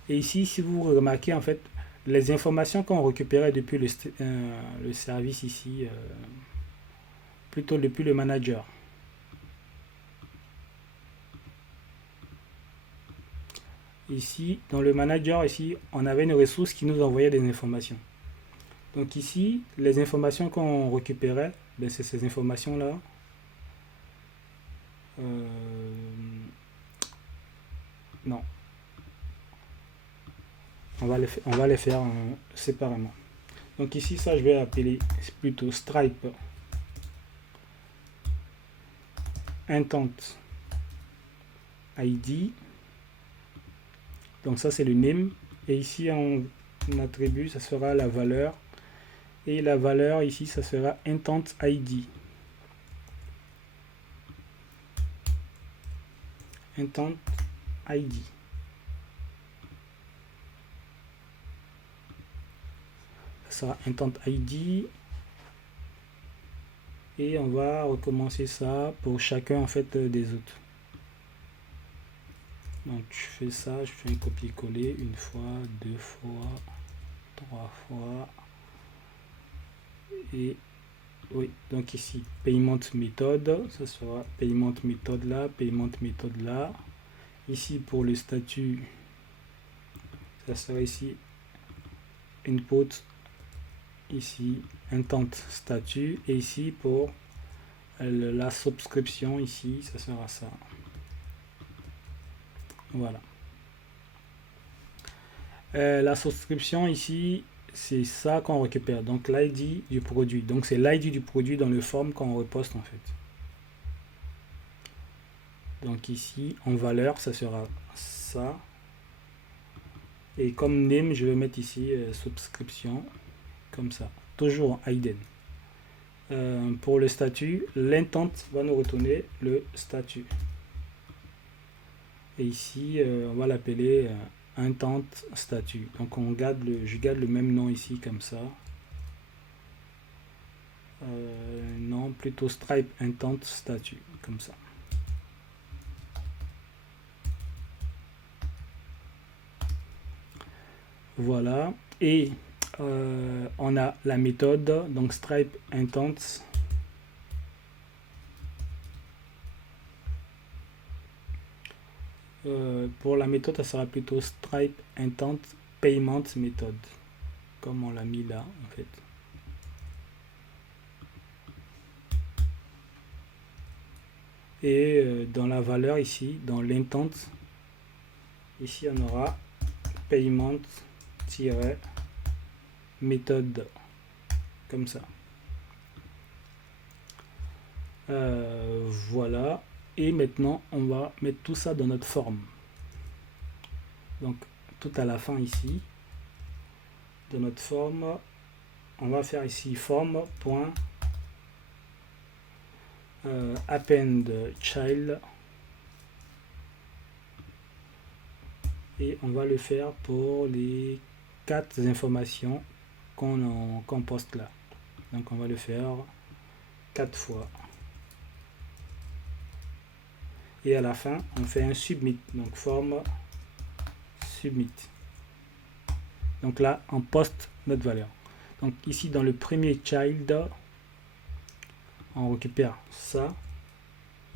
Et ici, si vous remarquez, en fait, les informations qu'on récupérait depuis le service ici, plutôt depuis le manager. Ici, dans le manager, ici, on avait une ressource qui nous envoyait des informations. Donc ici, les informations qu'on récupérait, ben c'est ces informations-là. Non. On va les faire séparément. Donc ici, ça, je vais appeler plutôt stripe intent ID. Donc ça, c'est le name. Et ici, en attribut, ça sera la valeur. Et la valeur, ici, ça sera intent ID. Intent ID. Ça sera intent ID. Et on va recommencer ça pour chacun en fait des autres. Donc je fais ça, je fais un copier-coller une fois, deux fois, trois fois. Et oui, donc ici, payment méthode, ça sera payment méthode là, payment méthode là. Ici pour le statut, ça sera ici input, ici intent statut, et ici pour la subscription, ici ça sera ça. Voilà. La souscription ici, c'est ça qu'on récupère. Donc l'ID du produit. Donc c'est l'ID du produit dans le form qu'on reposte en fait. Donc ici, en valeur, ça sera ça. Et comme name, je vais mettre ici subscription. Comme ça. Toujours en hidden. Pour le statut, l'intent va nous retourner le statut. Et ici, on va l'appeler intent statut. Donc je garde le même nom ici comme ça. Non, plutôt stripe intent statut comme ça. Voilà. Et on a la méthode, donc stripe intent. Pour la méthode, ça sera plutôt stripe intent payment méthode, comme on l'a mis là en fait. Et dans la valeur ici, dans l'intent, ici on aura payment-méthode comme ça. Voilà. Et maintenant, on va mettre tout ça dans notre forme. Donc, tout à la fin ici, de notre forme, on va faire ici forme.append child. Et on va le faire pour les 4 informations qu'on poste là. Donc, on va le faire 4 fois. Et à la fin, on fait un submit. Donc, forme submit. Donc là, on poste notre valeur. Donc ici, dans le premier child, on récupère ça.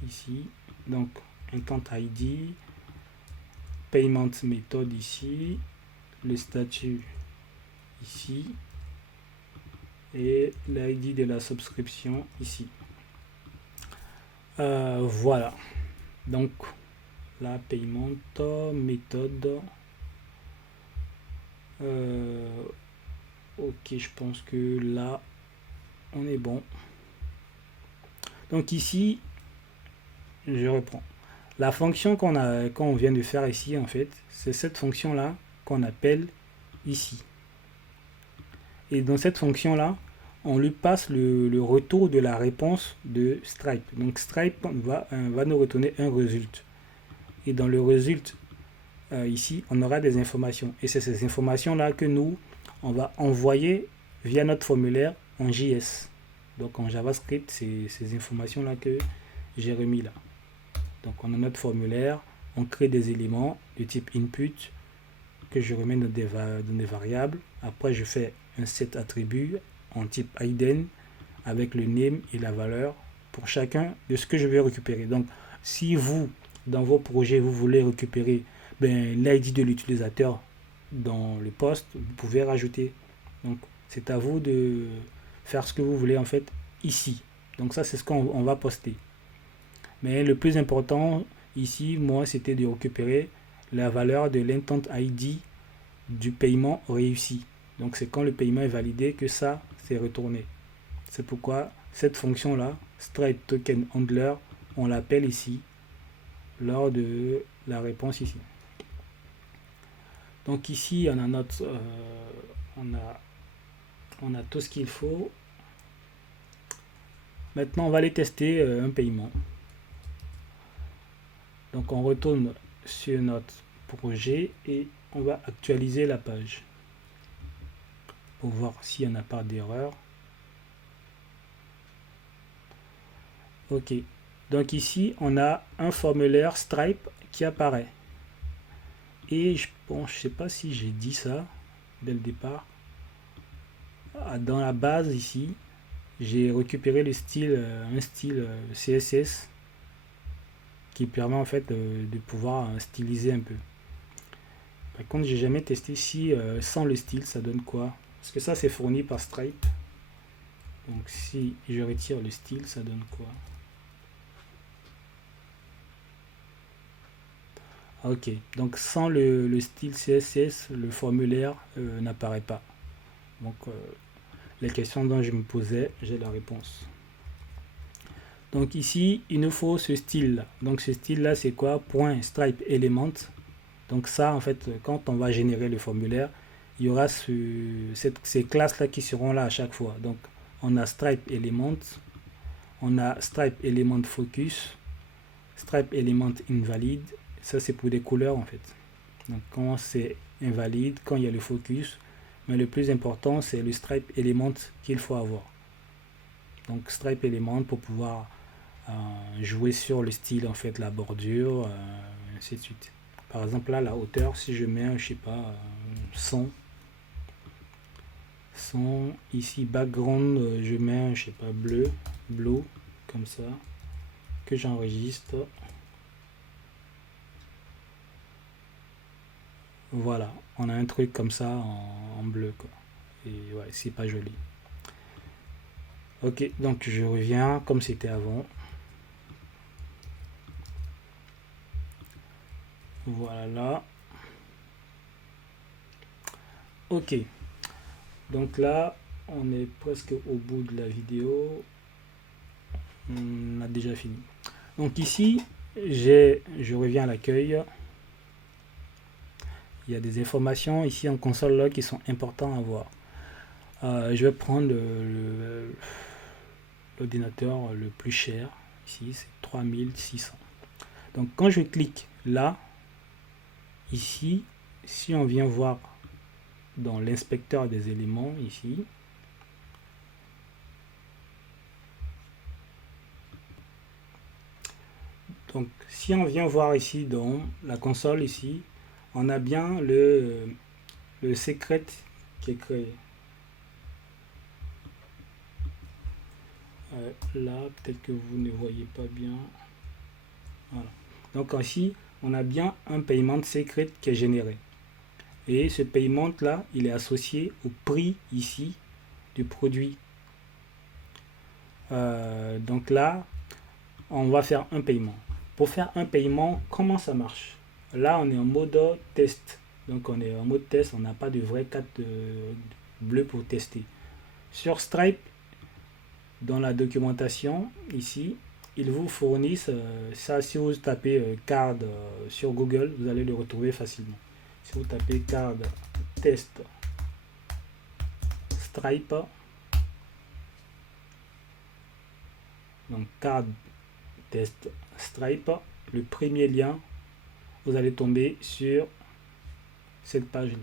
Ici, donc intent ID, payment method ici, le statut ici, et l'ID de la subscription ici. Voilà. Donc, la payment méthode. Ok, je pense que là, on est bon. Donc ici, je reprends. La fonction qu'on vient de faire ici, en fait, c'est cette fonction-là qu'on appelle ici. Et dans cette fonction-là, on lui passe le retour de la réponse de Stripe. Donc Stripe va nous retourner un résultat. Et dans le résultat, ici, on aura des informations. Et c'est ces informations-là que nous, on va envoyer via notre formulaire en JS. Donc en JavaScript, c'est ces informations-là que j'ai remis là. Donc on a notre formulaire, on crée des éléments de type input que je remets dans des variables. Après, je fais un set attribut en type hidden avec le name et la valeur pour chacun de ce que je vais récupérer. Donc, si vous, dans vos projets, vous voulez récupérer l'ID de l'utilisateur dans le poste, vous pouvez rajouter. Donc, c'est à vous de faire ce que vous voulez en fait ici. Donc ça, c'est ce qu'on va poster. Mais le plus important ici, moi, c'était de récupérer la valeur de l'intent ID du paiement réussi. Donc c'est quand le paiement est validé que ça c'est retourné. C'est pourquoi cette fonction-là, Stripe Token Handler, on l'appelle ici lors de la réponse ici. Donc ici, on a notre, on a tout ce qu'il faut. Maintenant, on va aller tester un paiement. Donc on retourne sur notre projet et on va actualiser la page pour voir s'il n'y en a pas d'erreur. Ok, donc ici on a un formulaire Stripe qui apparaît. Et je sais pas si j'ai dit ça dès le départ. Dans la base ici, j'ai récupéré le style, un style CSS qui permet en fait de pouvoir styliser un peu. Par contre, j'ai jamais testé si sans le style ça donne quoi. Parce que ça c'est fourni par Stripe. Donc si je retire le style, ça donne quoi? Ok, donc sans le style CSS, le formulaire n'apparaît pas. Donc les questions dont je me posais, j'ai la réponse. Donc ici, il nous faut ce style-là. Donc ce style-là, c'est quoi? Point Stripe Element. Donc ça, en fait, quand on va générer le formulaire, il y aura ces classes-là qui seront là à chaque fois. Donc on a Stripe Element, on a Stripe Element Focus, Stripe Element Invalid. Ça, c'est pour des couleurs, en fait. Donc quand c'est invalide, quand il y a le focus, mais le plus important, c'est le Stripe Element qu'il faut avoir. Donc Stripe Element pour pouvoir jouer sur le style, en fait, la bordure, ainsi de suite. Par exemple, là, la hauteur, si je mets, je sais pas, 100, ici, background, je mets, je sais pas, bleu, comme ça, que j'enregistre. Voilà, on a un truc comme ça en bleu, quoi. Et ouais, c'est pas joli. Ok, donc je reviens comme c'était avant. Voilà. Ok. Donc là, on est presque au bout de la vidéo. On a déjà fini. Donc ici, je reviens à l'accueil. Il y a des informations ici en console log qui sont importantes à voir. Je vais prendre l'ordinateur le plus cher. Ici, c'est 3600. Donc quand je clique là, ici, si on vient voir dans l'inspecteur des éléments, ici, donc si on vient voir ici dans la console, ici, on a bien le secret qui est créé. Là, peut-être que vous ne voyez pas bien. Voilà. Donc ici, on a bien un paiement secret qui est généré. Et ce paiement là, il est associé au prix ici du produit. Donc là, on va faire un paiement. Pour faire un paiement, comment ça marche? Là, on est en mode test. Donc on est en mode test, on n'a pas de vraie carte bleue pour tester. Sur Stripe, dans la documentation, ici, ils vous fournissent ça. Si vous tapez card sur Google, vous allez le retrouver facilement. Si vous tapez card test Stripe, donc card test Stripe, le premier lien, vous allez tomber sur cette page là.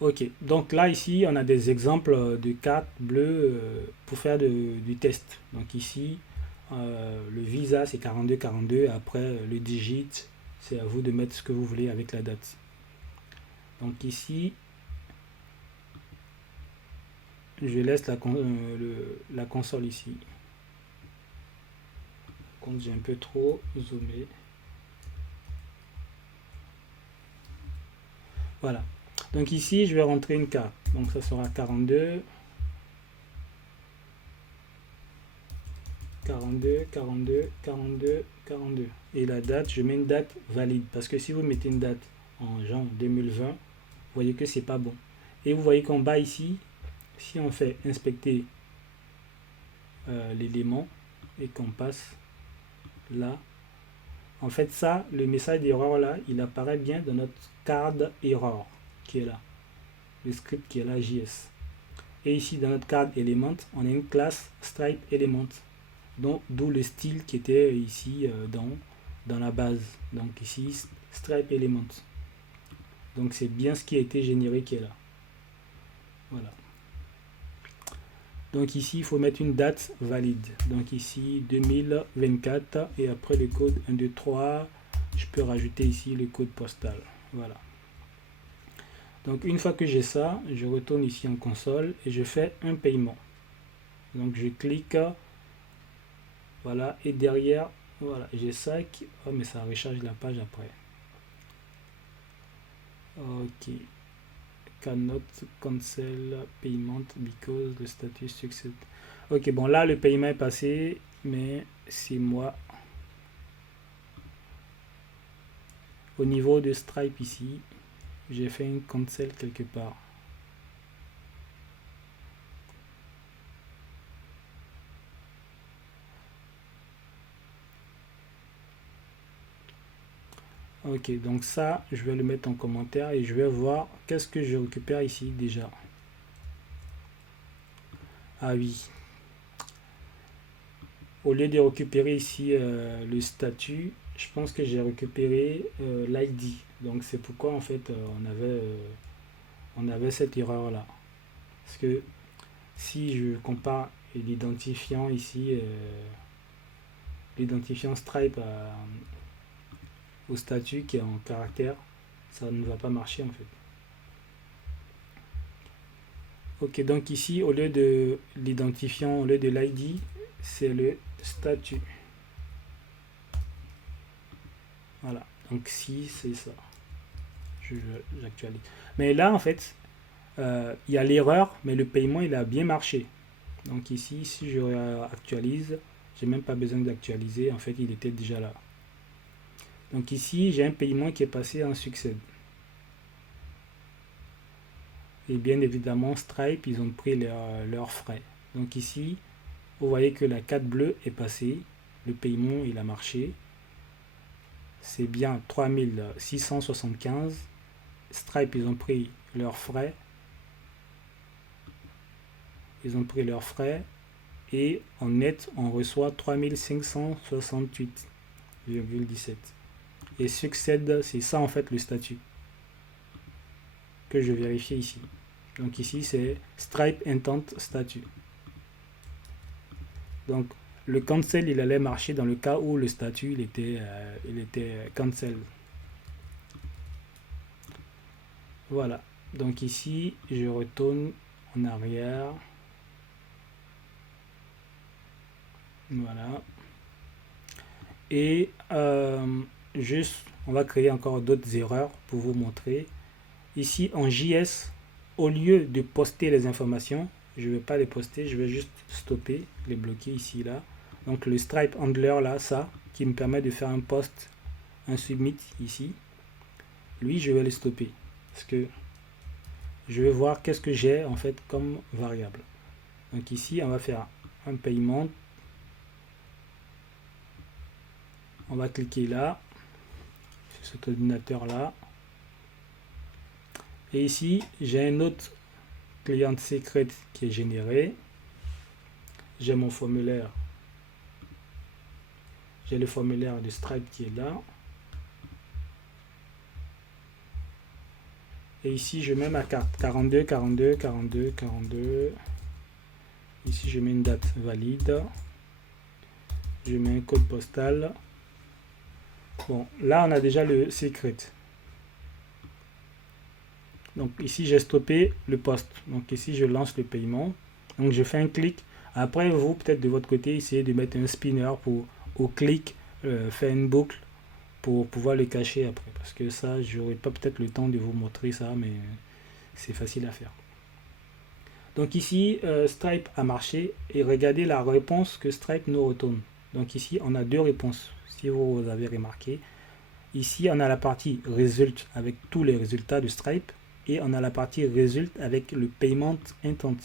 Ok, donc là ici on a des exemples de cartes bleues pour faire du test. Donc ici le visa c'est 4242, après le digit c'est à vous de mettre ce que vous voulez avec la date. Donc ici je laisse la console ici. Quand j'ai un peu trop zoomé. Voilà. Donc ici, je vais rentrer une carte. Donc ça sera 42, 42, 42, 42, 42. Et la date, je mets une date valide. Parce que si vous mettez une date en genre 2020, vous voyez que c'est pas bon. Et vous voyez qu'en bas ici, si on fait inspecter l'élément et qu'on passe là, en fait ça, le message d'erreur là, il apparaît bien dans notre card error qui est là. Le script qui est là, JS. Et ici, dans notre card element, on a une classe Stripe element. D'où le style qui était ici dans la base. Donc ici, Stripe element. Donc c'est bien ce qui a été généré qui est là. Voilà. Donc ici, il faut mettre une date valide. Donc ici, 2024. Et après le code 1, 2, 3, je peux rajouter ici le code postal. Voilà. Donc une fois que j'ai ça, je retourne ici en console et je fais un paiement. Donc je clique, voilà, et derrière, voilà, j'ai ça qui... Oh, mais ça recharge la page après. Ok. Cannot cancel payment because the status success. Ok, bon là le paiement est passé, mais c'est moi. Au niveau de Stripe ici, j'ai fait une cancel quelque part. Ok, donc ça, je vais le mettre en commentaire et je vais voir qu'est-ce que je récupère ici déjà. Ah oui. Au lieu de récupérer ici le statut, je pense que j'ai récupéré l'ID. Donc c'est pourquoi en fait on avait cette erreur là. Parce que si je compare l'identifiant ici, l'identifiant Stripe au statut qui est en caractère, ça ne va pas marcher en fait. Ok, donc ici au lieu de l'identifiant, au lieu de l'ID, c'est le statut. Voilà, donc si c'est ça, j'actualise. Mais là en fait, il y a l'erreur, mais le paiement il a bien marché. Donc ici, si je actualise, j'ai même pas besoin d'actualiser, en fait il était déjà là. Donc ici, j'ai un paiement qui est passé en succès. Et bien évidemment, Stripe, ils ont pris leurs frais. Donc ici, vous voyez que la carte bleue est passée. Le paiement, il a marché. C'est bien 3675. Stripe, ils ont pris leurs frais. Ils ont pris leurs frais. Et en net, on reçoit 3568,17. Et succède, c'est ça en fait le statut que je vérifie ici. Donc ici, c'est Stripe Intent Statut. Donc le cancel, il allait marcher dans le cas où le statut il était cancel. Voilà. Donc ici, je retourne en arrière. Voilà. Et juste, on va créer encore d'autres erreurs pour vous montrer. Ici, en JS, au lieu de poster les informations, je ne vais pas les poster, je vais juste stopper, les bloquer ici, là. Donc le Stripe Handler, là, ça, qui me permet de faire un post, un submit ici. Lui, je vais le stopper. Parce que je vais voir qu'est-ce que j'ai, en fait, comme variable. Donc ici, on va faire un paiement. On va cliquer là, sur cet ordinateur-là. Et ici, j'ai un autre client secret qui est généré. J'ai mon formulaire. J'ai le formulaire de Stripe qui est là. Et ici, je mets ma carte. 42, 42, 42, 42. Ici, je mets une date valide. Je mets un code postal. Bon, là, on a déjà le secret. Donc ici, j'ai stoppé le poste. Donc ici, je lance le paiement. Donc je fais un clic. Après, vous, peut-être de votre côté, essayez de mettre un spinner pour, au clic, faire une boucle pour pouvoir le cacher après. Parce que ça, j'aurai pas peut-être le temps de vous montrer ça, mais c'est facile à faire. Donc ici, Stripe a marché. Et regardez la réponse que Stripe nous retourne. Donc ici, on a deux réponses. Si vous avez remarqué. Ici, on a la partie Result avec tous les résultats de Stripe. Et on a la partie Result avec le Payment Intent.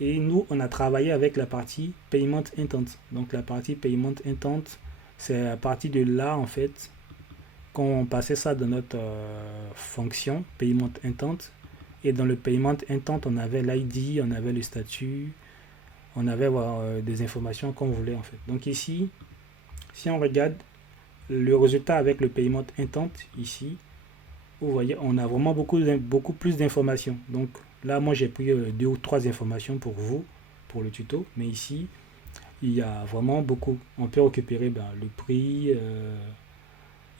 Et nous, on a travaillé avec la partie Payment Intent. Donc la partie Payment Intent, c'est à partir de là, en fait, quand on passait ça dans notre fonction Payment Intent. Et dans le Payment Intent, on avait l'ID, on avait le statut, on avait des informations qu'on voulait, en fait. Donc ici, si on regarde le résultat avec le Payment Intent, ici, vous voyez, on a vraiment beaucoup plus d'informations. Donc là, moi, j'ai pris 2 ou 3 informations pour vous, pour le tuto. Mais ici, il y a vraiment beaucoup. On peut récupérer le prix.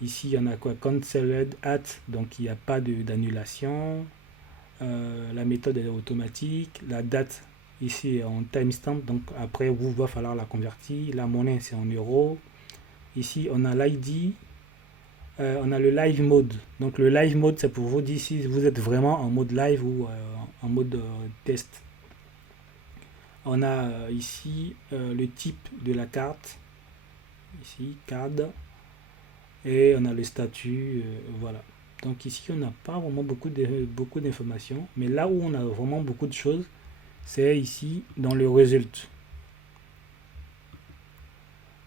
Ici, il y en a quoi? Cancelled at, donc il n'y a pas d'annulation. La méthode est automatique. La date, ici, est en timestamp. Donc après, vous va falloir la convertir. La monnaie, c'est en euros. Ici, on a l'ID. On a le live mode. Donc le live mode, c'est pour vous dire si vous êtes vraiment en mode live ou en mode test. On a ici le type de la carte. Ici, card. Et on a le statut. Voilà. Donc ici, on n'a pas vraiment beaucoup d'informations. Mais là où on a vraiment beaucoup de choses, c'est ici dans le result.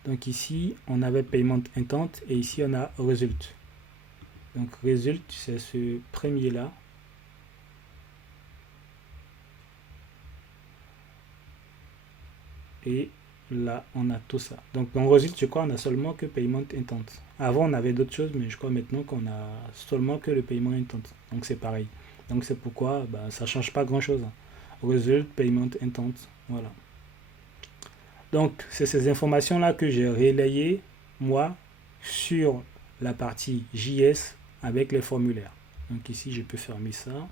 Donc ici, on avait Payment Intent et ici, on a Result. Donc Result, c'est ce premier-là. Et là, on a tout ça. Donc dans Result, je crois on a seulement que Payment Intent. Avant, on avait d'autres choses, mais je crois maintenant qu'on a seulement que le Payment Intent. Donc c'est pareil. Donc c'est pourquoi ça ne change pas grand-chose. Result, Payment Intent, voilà. Donc, c'est ces informations-là que j'ai relayées, moi, sur la partie JS avec les formulaires. Donc ici, je peux fermer ça.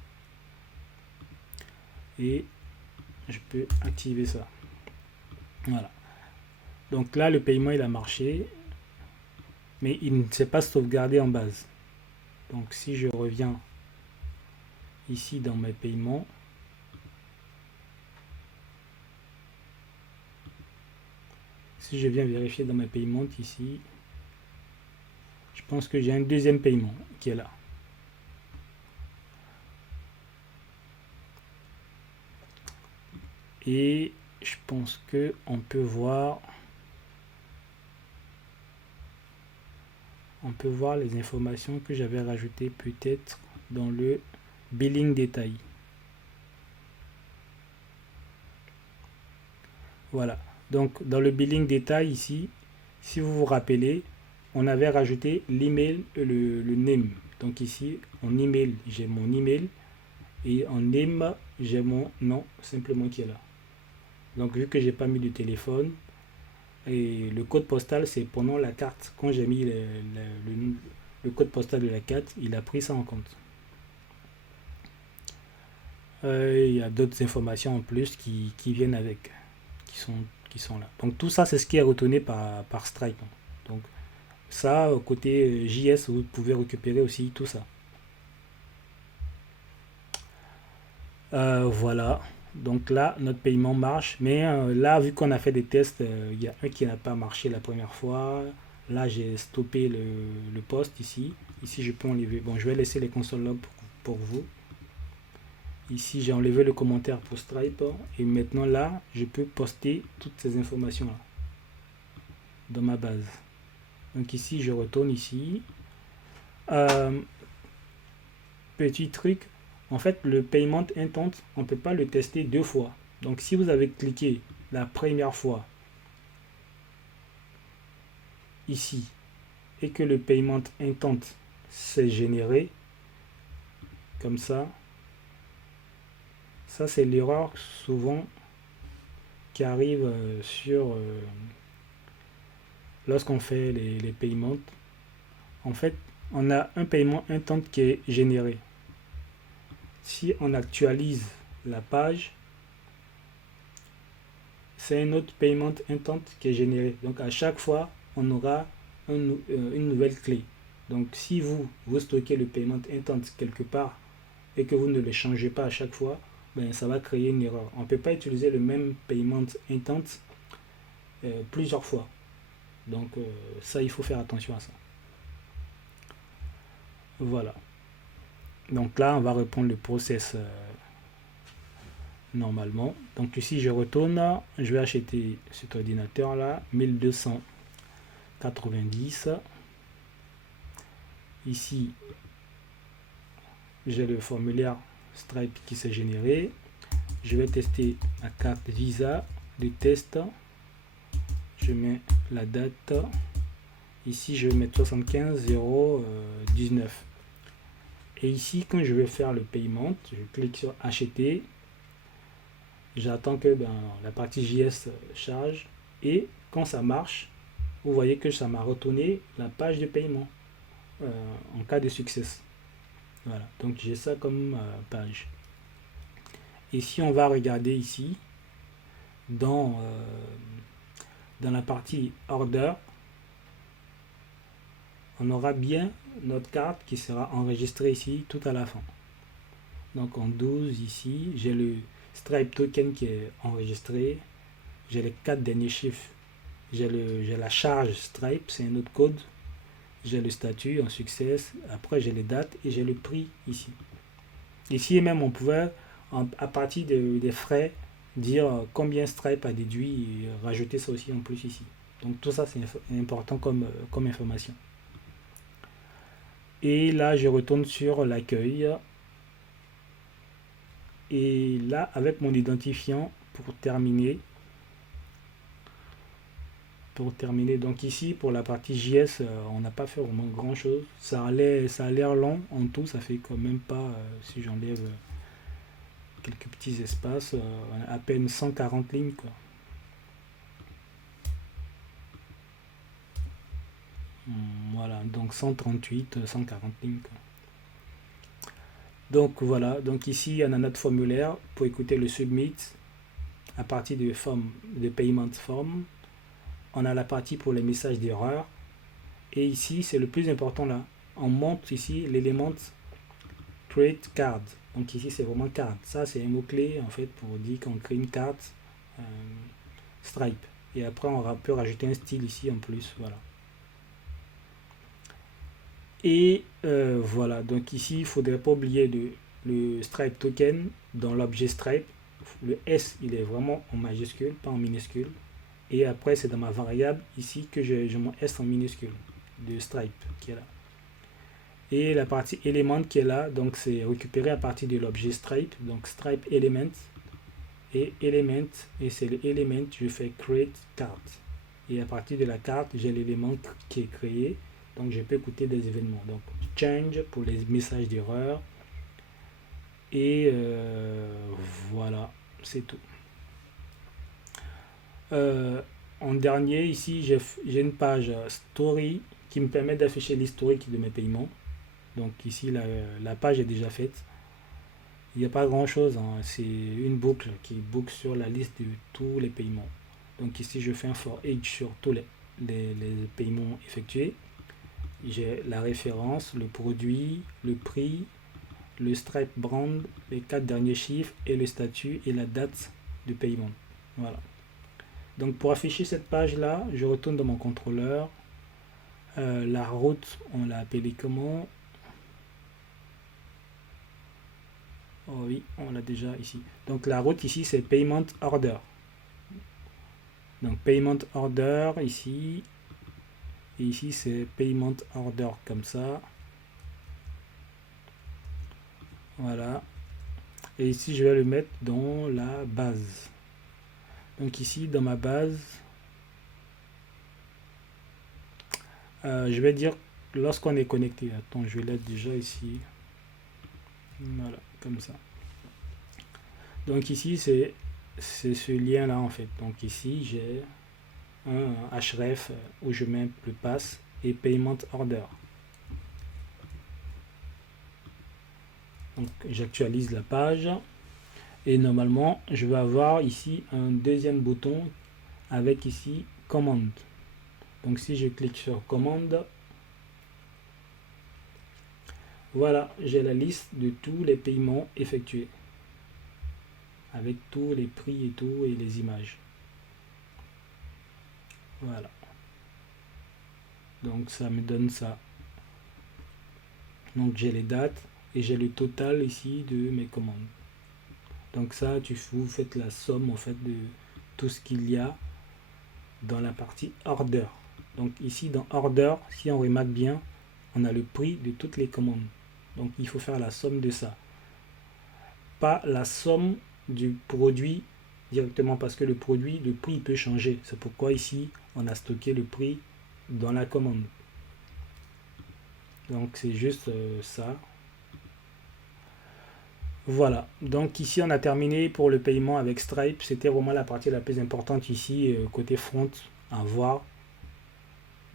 Et je peux activer ça. Voilà. Donc là, le paiement, il a marché. Mais il ne s'est pas sauvegardé en base. Donc si je reviens ici dans mes paiements, si je viens vérifier dans mes paiements ici, je pense que j'ai un deuxième paiement qui est là. Et je pense que on peut voir les informations que j'avais rajoutées peut-être dans le billing détail. Voilà. Donc dans le billing détail ici, si vous vous rappelez, on avait rajouté l'email, le name. Donc ici, en email, j'ai mon email et en name, j'ai mon nom simplement qui est là. Donc vu que j'ai pas mis de téléphone et le code postal, c'est pendant la carte. Quand j'ai mis le code postal de la carte, il a pris ça en compte. Il y a d'autres informations en plus qui viennent avec, qui sont là. Donc tout ça, c'est ce qui est retenu par Stripe. Donc ça, côté JS, vous pouvez récupérer aussi tout ça. Voilà. Donc là, notre paiement marche. Mais là, vu qu'on a fait des tests, il y a un qui n'a pas marché la première fois. Là, j'ai stoppé le post ici. Ici, je peux enlever. Bon, je vais laisser les consoles log pour vous. Ici, j'ai enlevé le commentaire pour Stripe. Et maintenant, là, je peux poster toutes ces informations-là dans ma base. Donc ici, je retourne ici. Petit truc, en fait, le payment intent, on ne peut pas le tester deux fois. Donc si vous avez cliqué la première fois ici et que le payment intent s'est généré, comme ça c'est l'erreur souvent qui arrive lorsqu'on fait les paiements. En fait, on a un paiement intent qui est généré. Si on actualise la page, c'est un autre payment intent qui est généré. Donc à chaque fois, on aura une nouvelle clé. Donc si vous stockez le payment intent quelque part et que vous ne le changez pas à chaque fois, ben, ça va créer une erreur. On ne peut pas utiliser le même payment intent plusieurs fois. Donc ça, il faut faire attention à ça. Voilà. Donc là, on va reprendre le process normalement. Donc ici, je retourne. Je vais acheter cet ordinateur là, 1290. Ici, j'ai le formulaire Stripe qui s'est généré. Je vais tester la carte Visa de test. Je mets la date. Ici, je vais mettre 75 019. Et ici, quand je vais faire le paiement, je clique sur acheter. J'attends que la partie JS charge. Et quand ça marche, vous voyez que ça m'a retourné la page de paiement en cas de succès. Voilà, donc j'ai ça comme page. Et si on va regarder ici, dans la partie order, on aura bien notre carte qui sera enregistrée ici tout à la fin. Donc en 12 ici, j'ai le Stripe token qui est enregistré, j'ai les 4 derniers chiffres, j'ai la charge Stripe, c'est un autre code, j'ai le statut en succès, après j'ai les dates et j'ai le prix ici. Ici même on pouvait à partir des frais dire combien Stripe a déduit et rajouter ça aussi en plus ici. Donc tout ça c'est important comme information. Et là je retourne sur l'accueil. Et là avec mon identifiant pour terminer, donc ici pour la partie JS on n'a pas fait vraiment grand chose, ça a l'air long en tout, ça fait quand même pas si j'enlève quelques petits espaces, à peine 140 lignes quoi. Voilà, donc 138 140 lignes quoi. Donc voilà, donc ici on a notre formulaire pour écouter le submit à partir de payment form. On a la partie pour les messages d'erreur. Et ici, c'est le plus important là. On monte ici l'élément create card. Donc ici, c'est vraiment card. Ça, c'est un mot-clé en fait pour dire qu'on crée une carte Stripe. Et après, on peut rajouter un style ici en plus. Voilà. Et voilà. Donc ici, il ne faudrait pas oublier le Stripe token dans l'objet Stripe. le S il est vraiment en majuscule, pas en minuscule. Et après c'est dans ma variable ici que je mon S en minuscule de Stripe qui est là. Et la partie element qui est là, donc c'est récupéré à partir de l'objet Stripe, donc Stripe element et element, et c'est le element, je fais create carte. Et à partir de la carte, j'ai l'élément qui est créé, donc je peux écouter des événements. Donc change pour les messages d'erreur. Et voilà, c'est tout. En dernier, ici, j'ai une page story qui me permet d'afficher l'historique de mes paiements. Donc ici, la page est déjà faite. Il n'y a pas grand chose, hein. C'est une boucle qui boucle sur la liste de tous les paiements. Donc ici, je fais un for each sur tous les paiements effectués. J'ai la référence, le produit, le prix, le Stripe brand, les 4 derniers chiffres et le statut et la date de paiement. Voilà. Donc pour afficher cette page là, je retourne dans mon contrôleur. La route, on l'a appelée comment? Oh oui, on l'a déjà ici. Donc la route ici c'est payment order. Donc payment order ici. Et ici c'est payment order comme ça. Voilà. Et ici je vais le mettre dans la base. Donc ici dans ma base, je vais dire lorsqu'on est connecté. Attends, je vais l'être déjà ici. Voilà, comme ça. Donc ici c'est ce lien là en fait. Donc ici j'ai un href où je mets le pass et payment order. Donc j'actualise la page et normalement je vais avoir ici un deuxième bouton avec ici commande. Donc si je clique sur commande, voilà, j'ai la liste de tous les paiements effectués avec tous les prix et tout et les images. Voilà. Donc ça me donne ça. Donc j'ai les dates et j'ai le total ici de mes commandes. Donc ça, vous faites la somme en fait de tout ce qu'il y a dans la partie order. Donc ici dans order, si on remarque bien, on a le prix de toutes les commandes. Donc il faut faire la somme de ça. Pas la somme du produit directement parce que le prix peut changer. C'est pourquoi ici on a stocké le prix dans la commande. Donc c'est juste ça. Voilà, donc ici on a terminé pour le paiement avec Stripe. C'était vraiment la partie la plus importante ici, côté front à voir.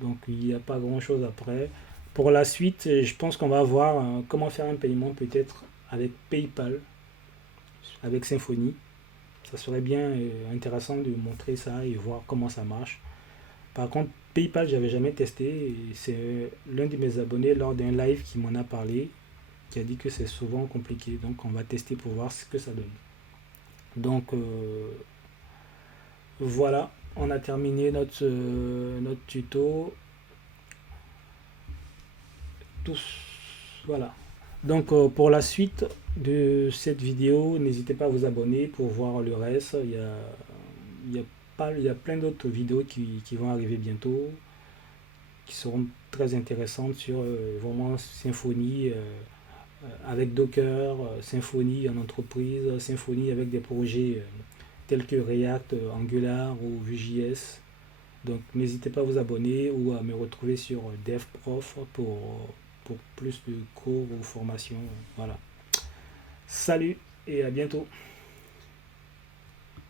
Donc il n'y a pas grand chose après. Pour la suite, je pense qu'on va voir comment faire un paiement peut-être avec PayPal, avec Symfony. Ça serait bien intéressant de montrer ça et voir comment ça marche. Par contre, PayPal, j'avais jamais testé. C'est l'un de mes abonnés lors d'un live qui m'en a parlé, qui a dit que c'est souvent compliqué. Donc on va tester pour voir ce que ça donne. Donc voilà, on a terminé notre tuto. Voilà. Donc pour la suite de cette vidéo, n'hésitez pas à vous abonner pour voir le reste. Il y a plein d'autres vidéos qui vont arriver bientôt, qui seront très intéressantes sur vraiment Symfony avec Docker, Symfony en entreprise, Symfony avec des projets tels que React, Angular ou Vue.js. Donc n'hésitez pas à vous abonner ou à me retrouver sur DevProf pour plus de cours ou formations. Voilà. Salut et à bientôt.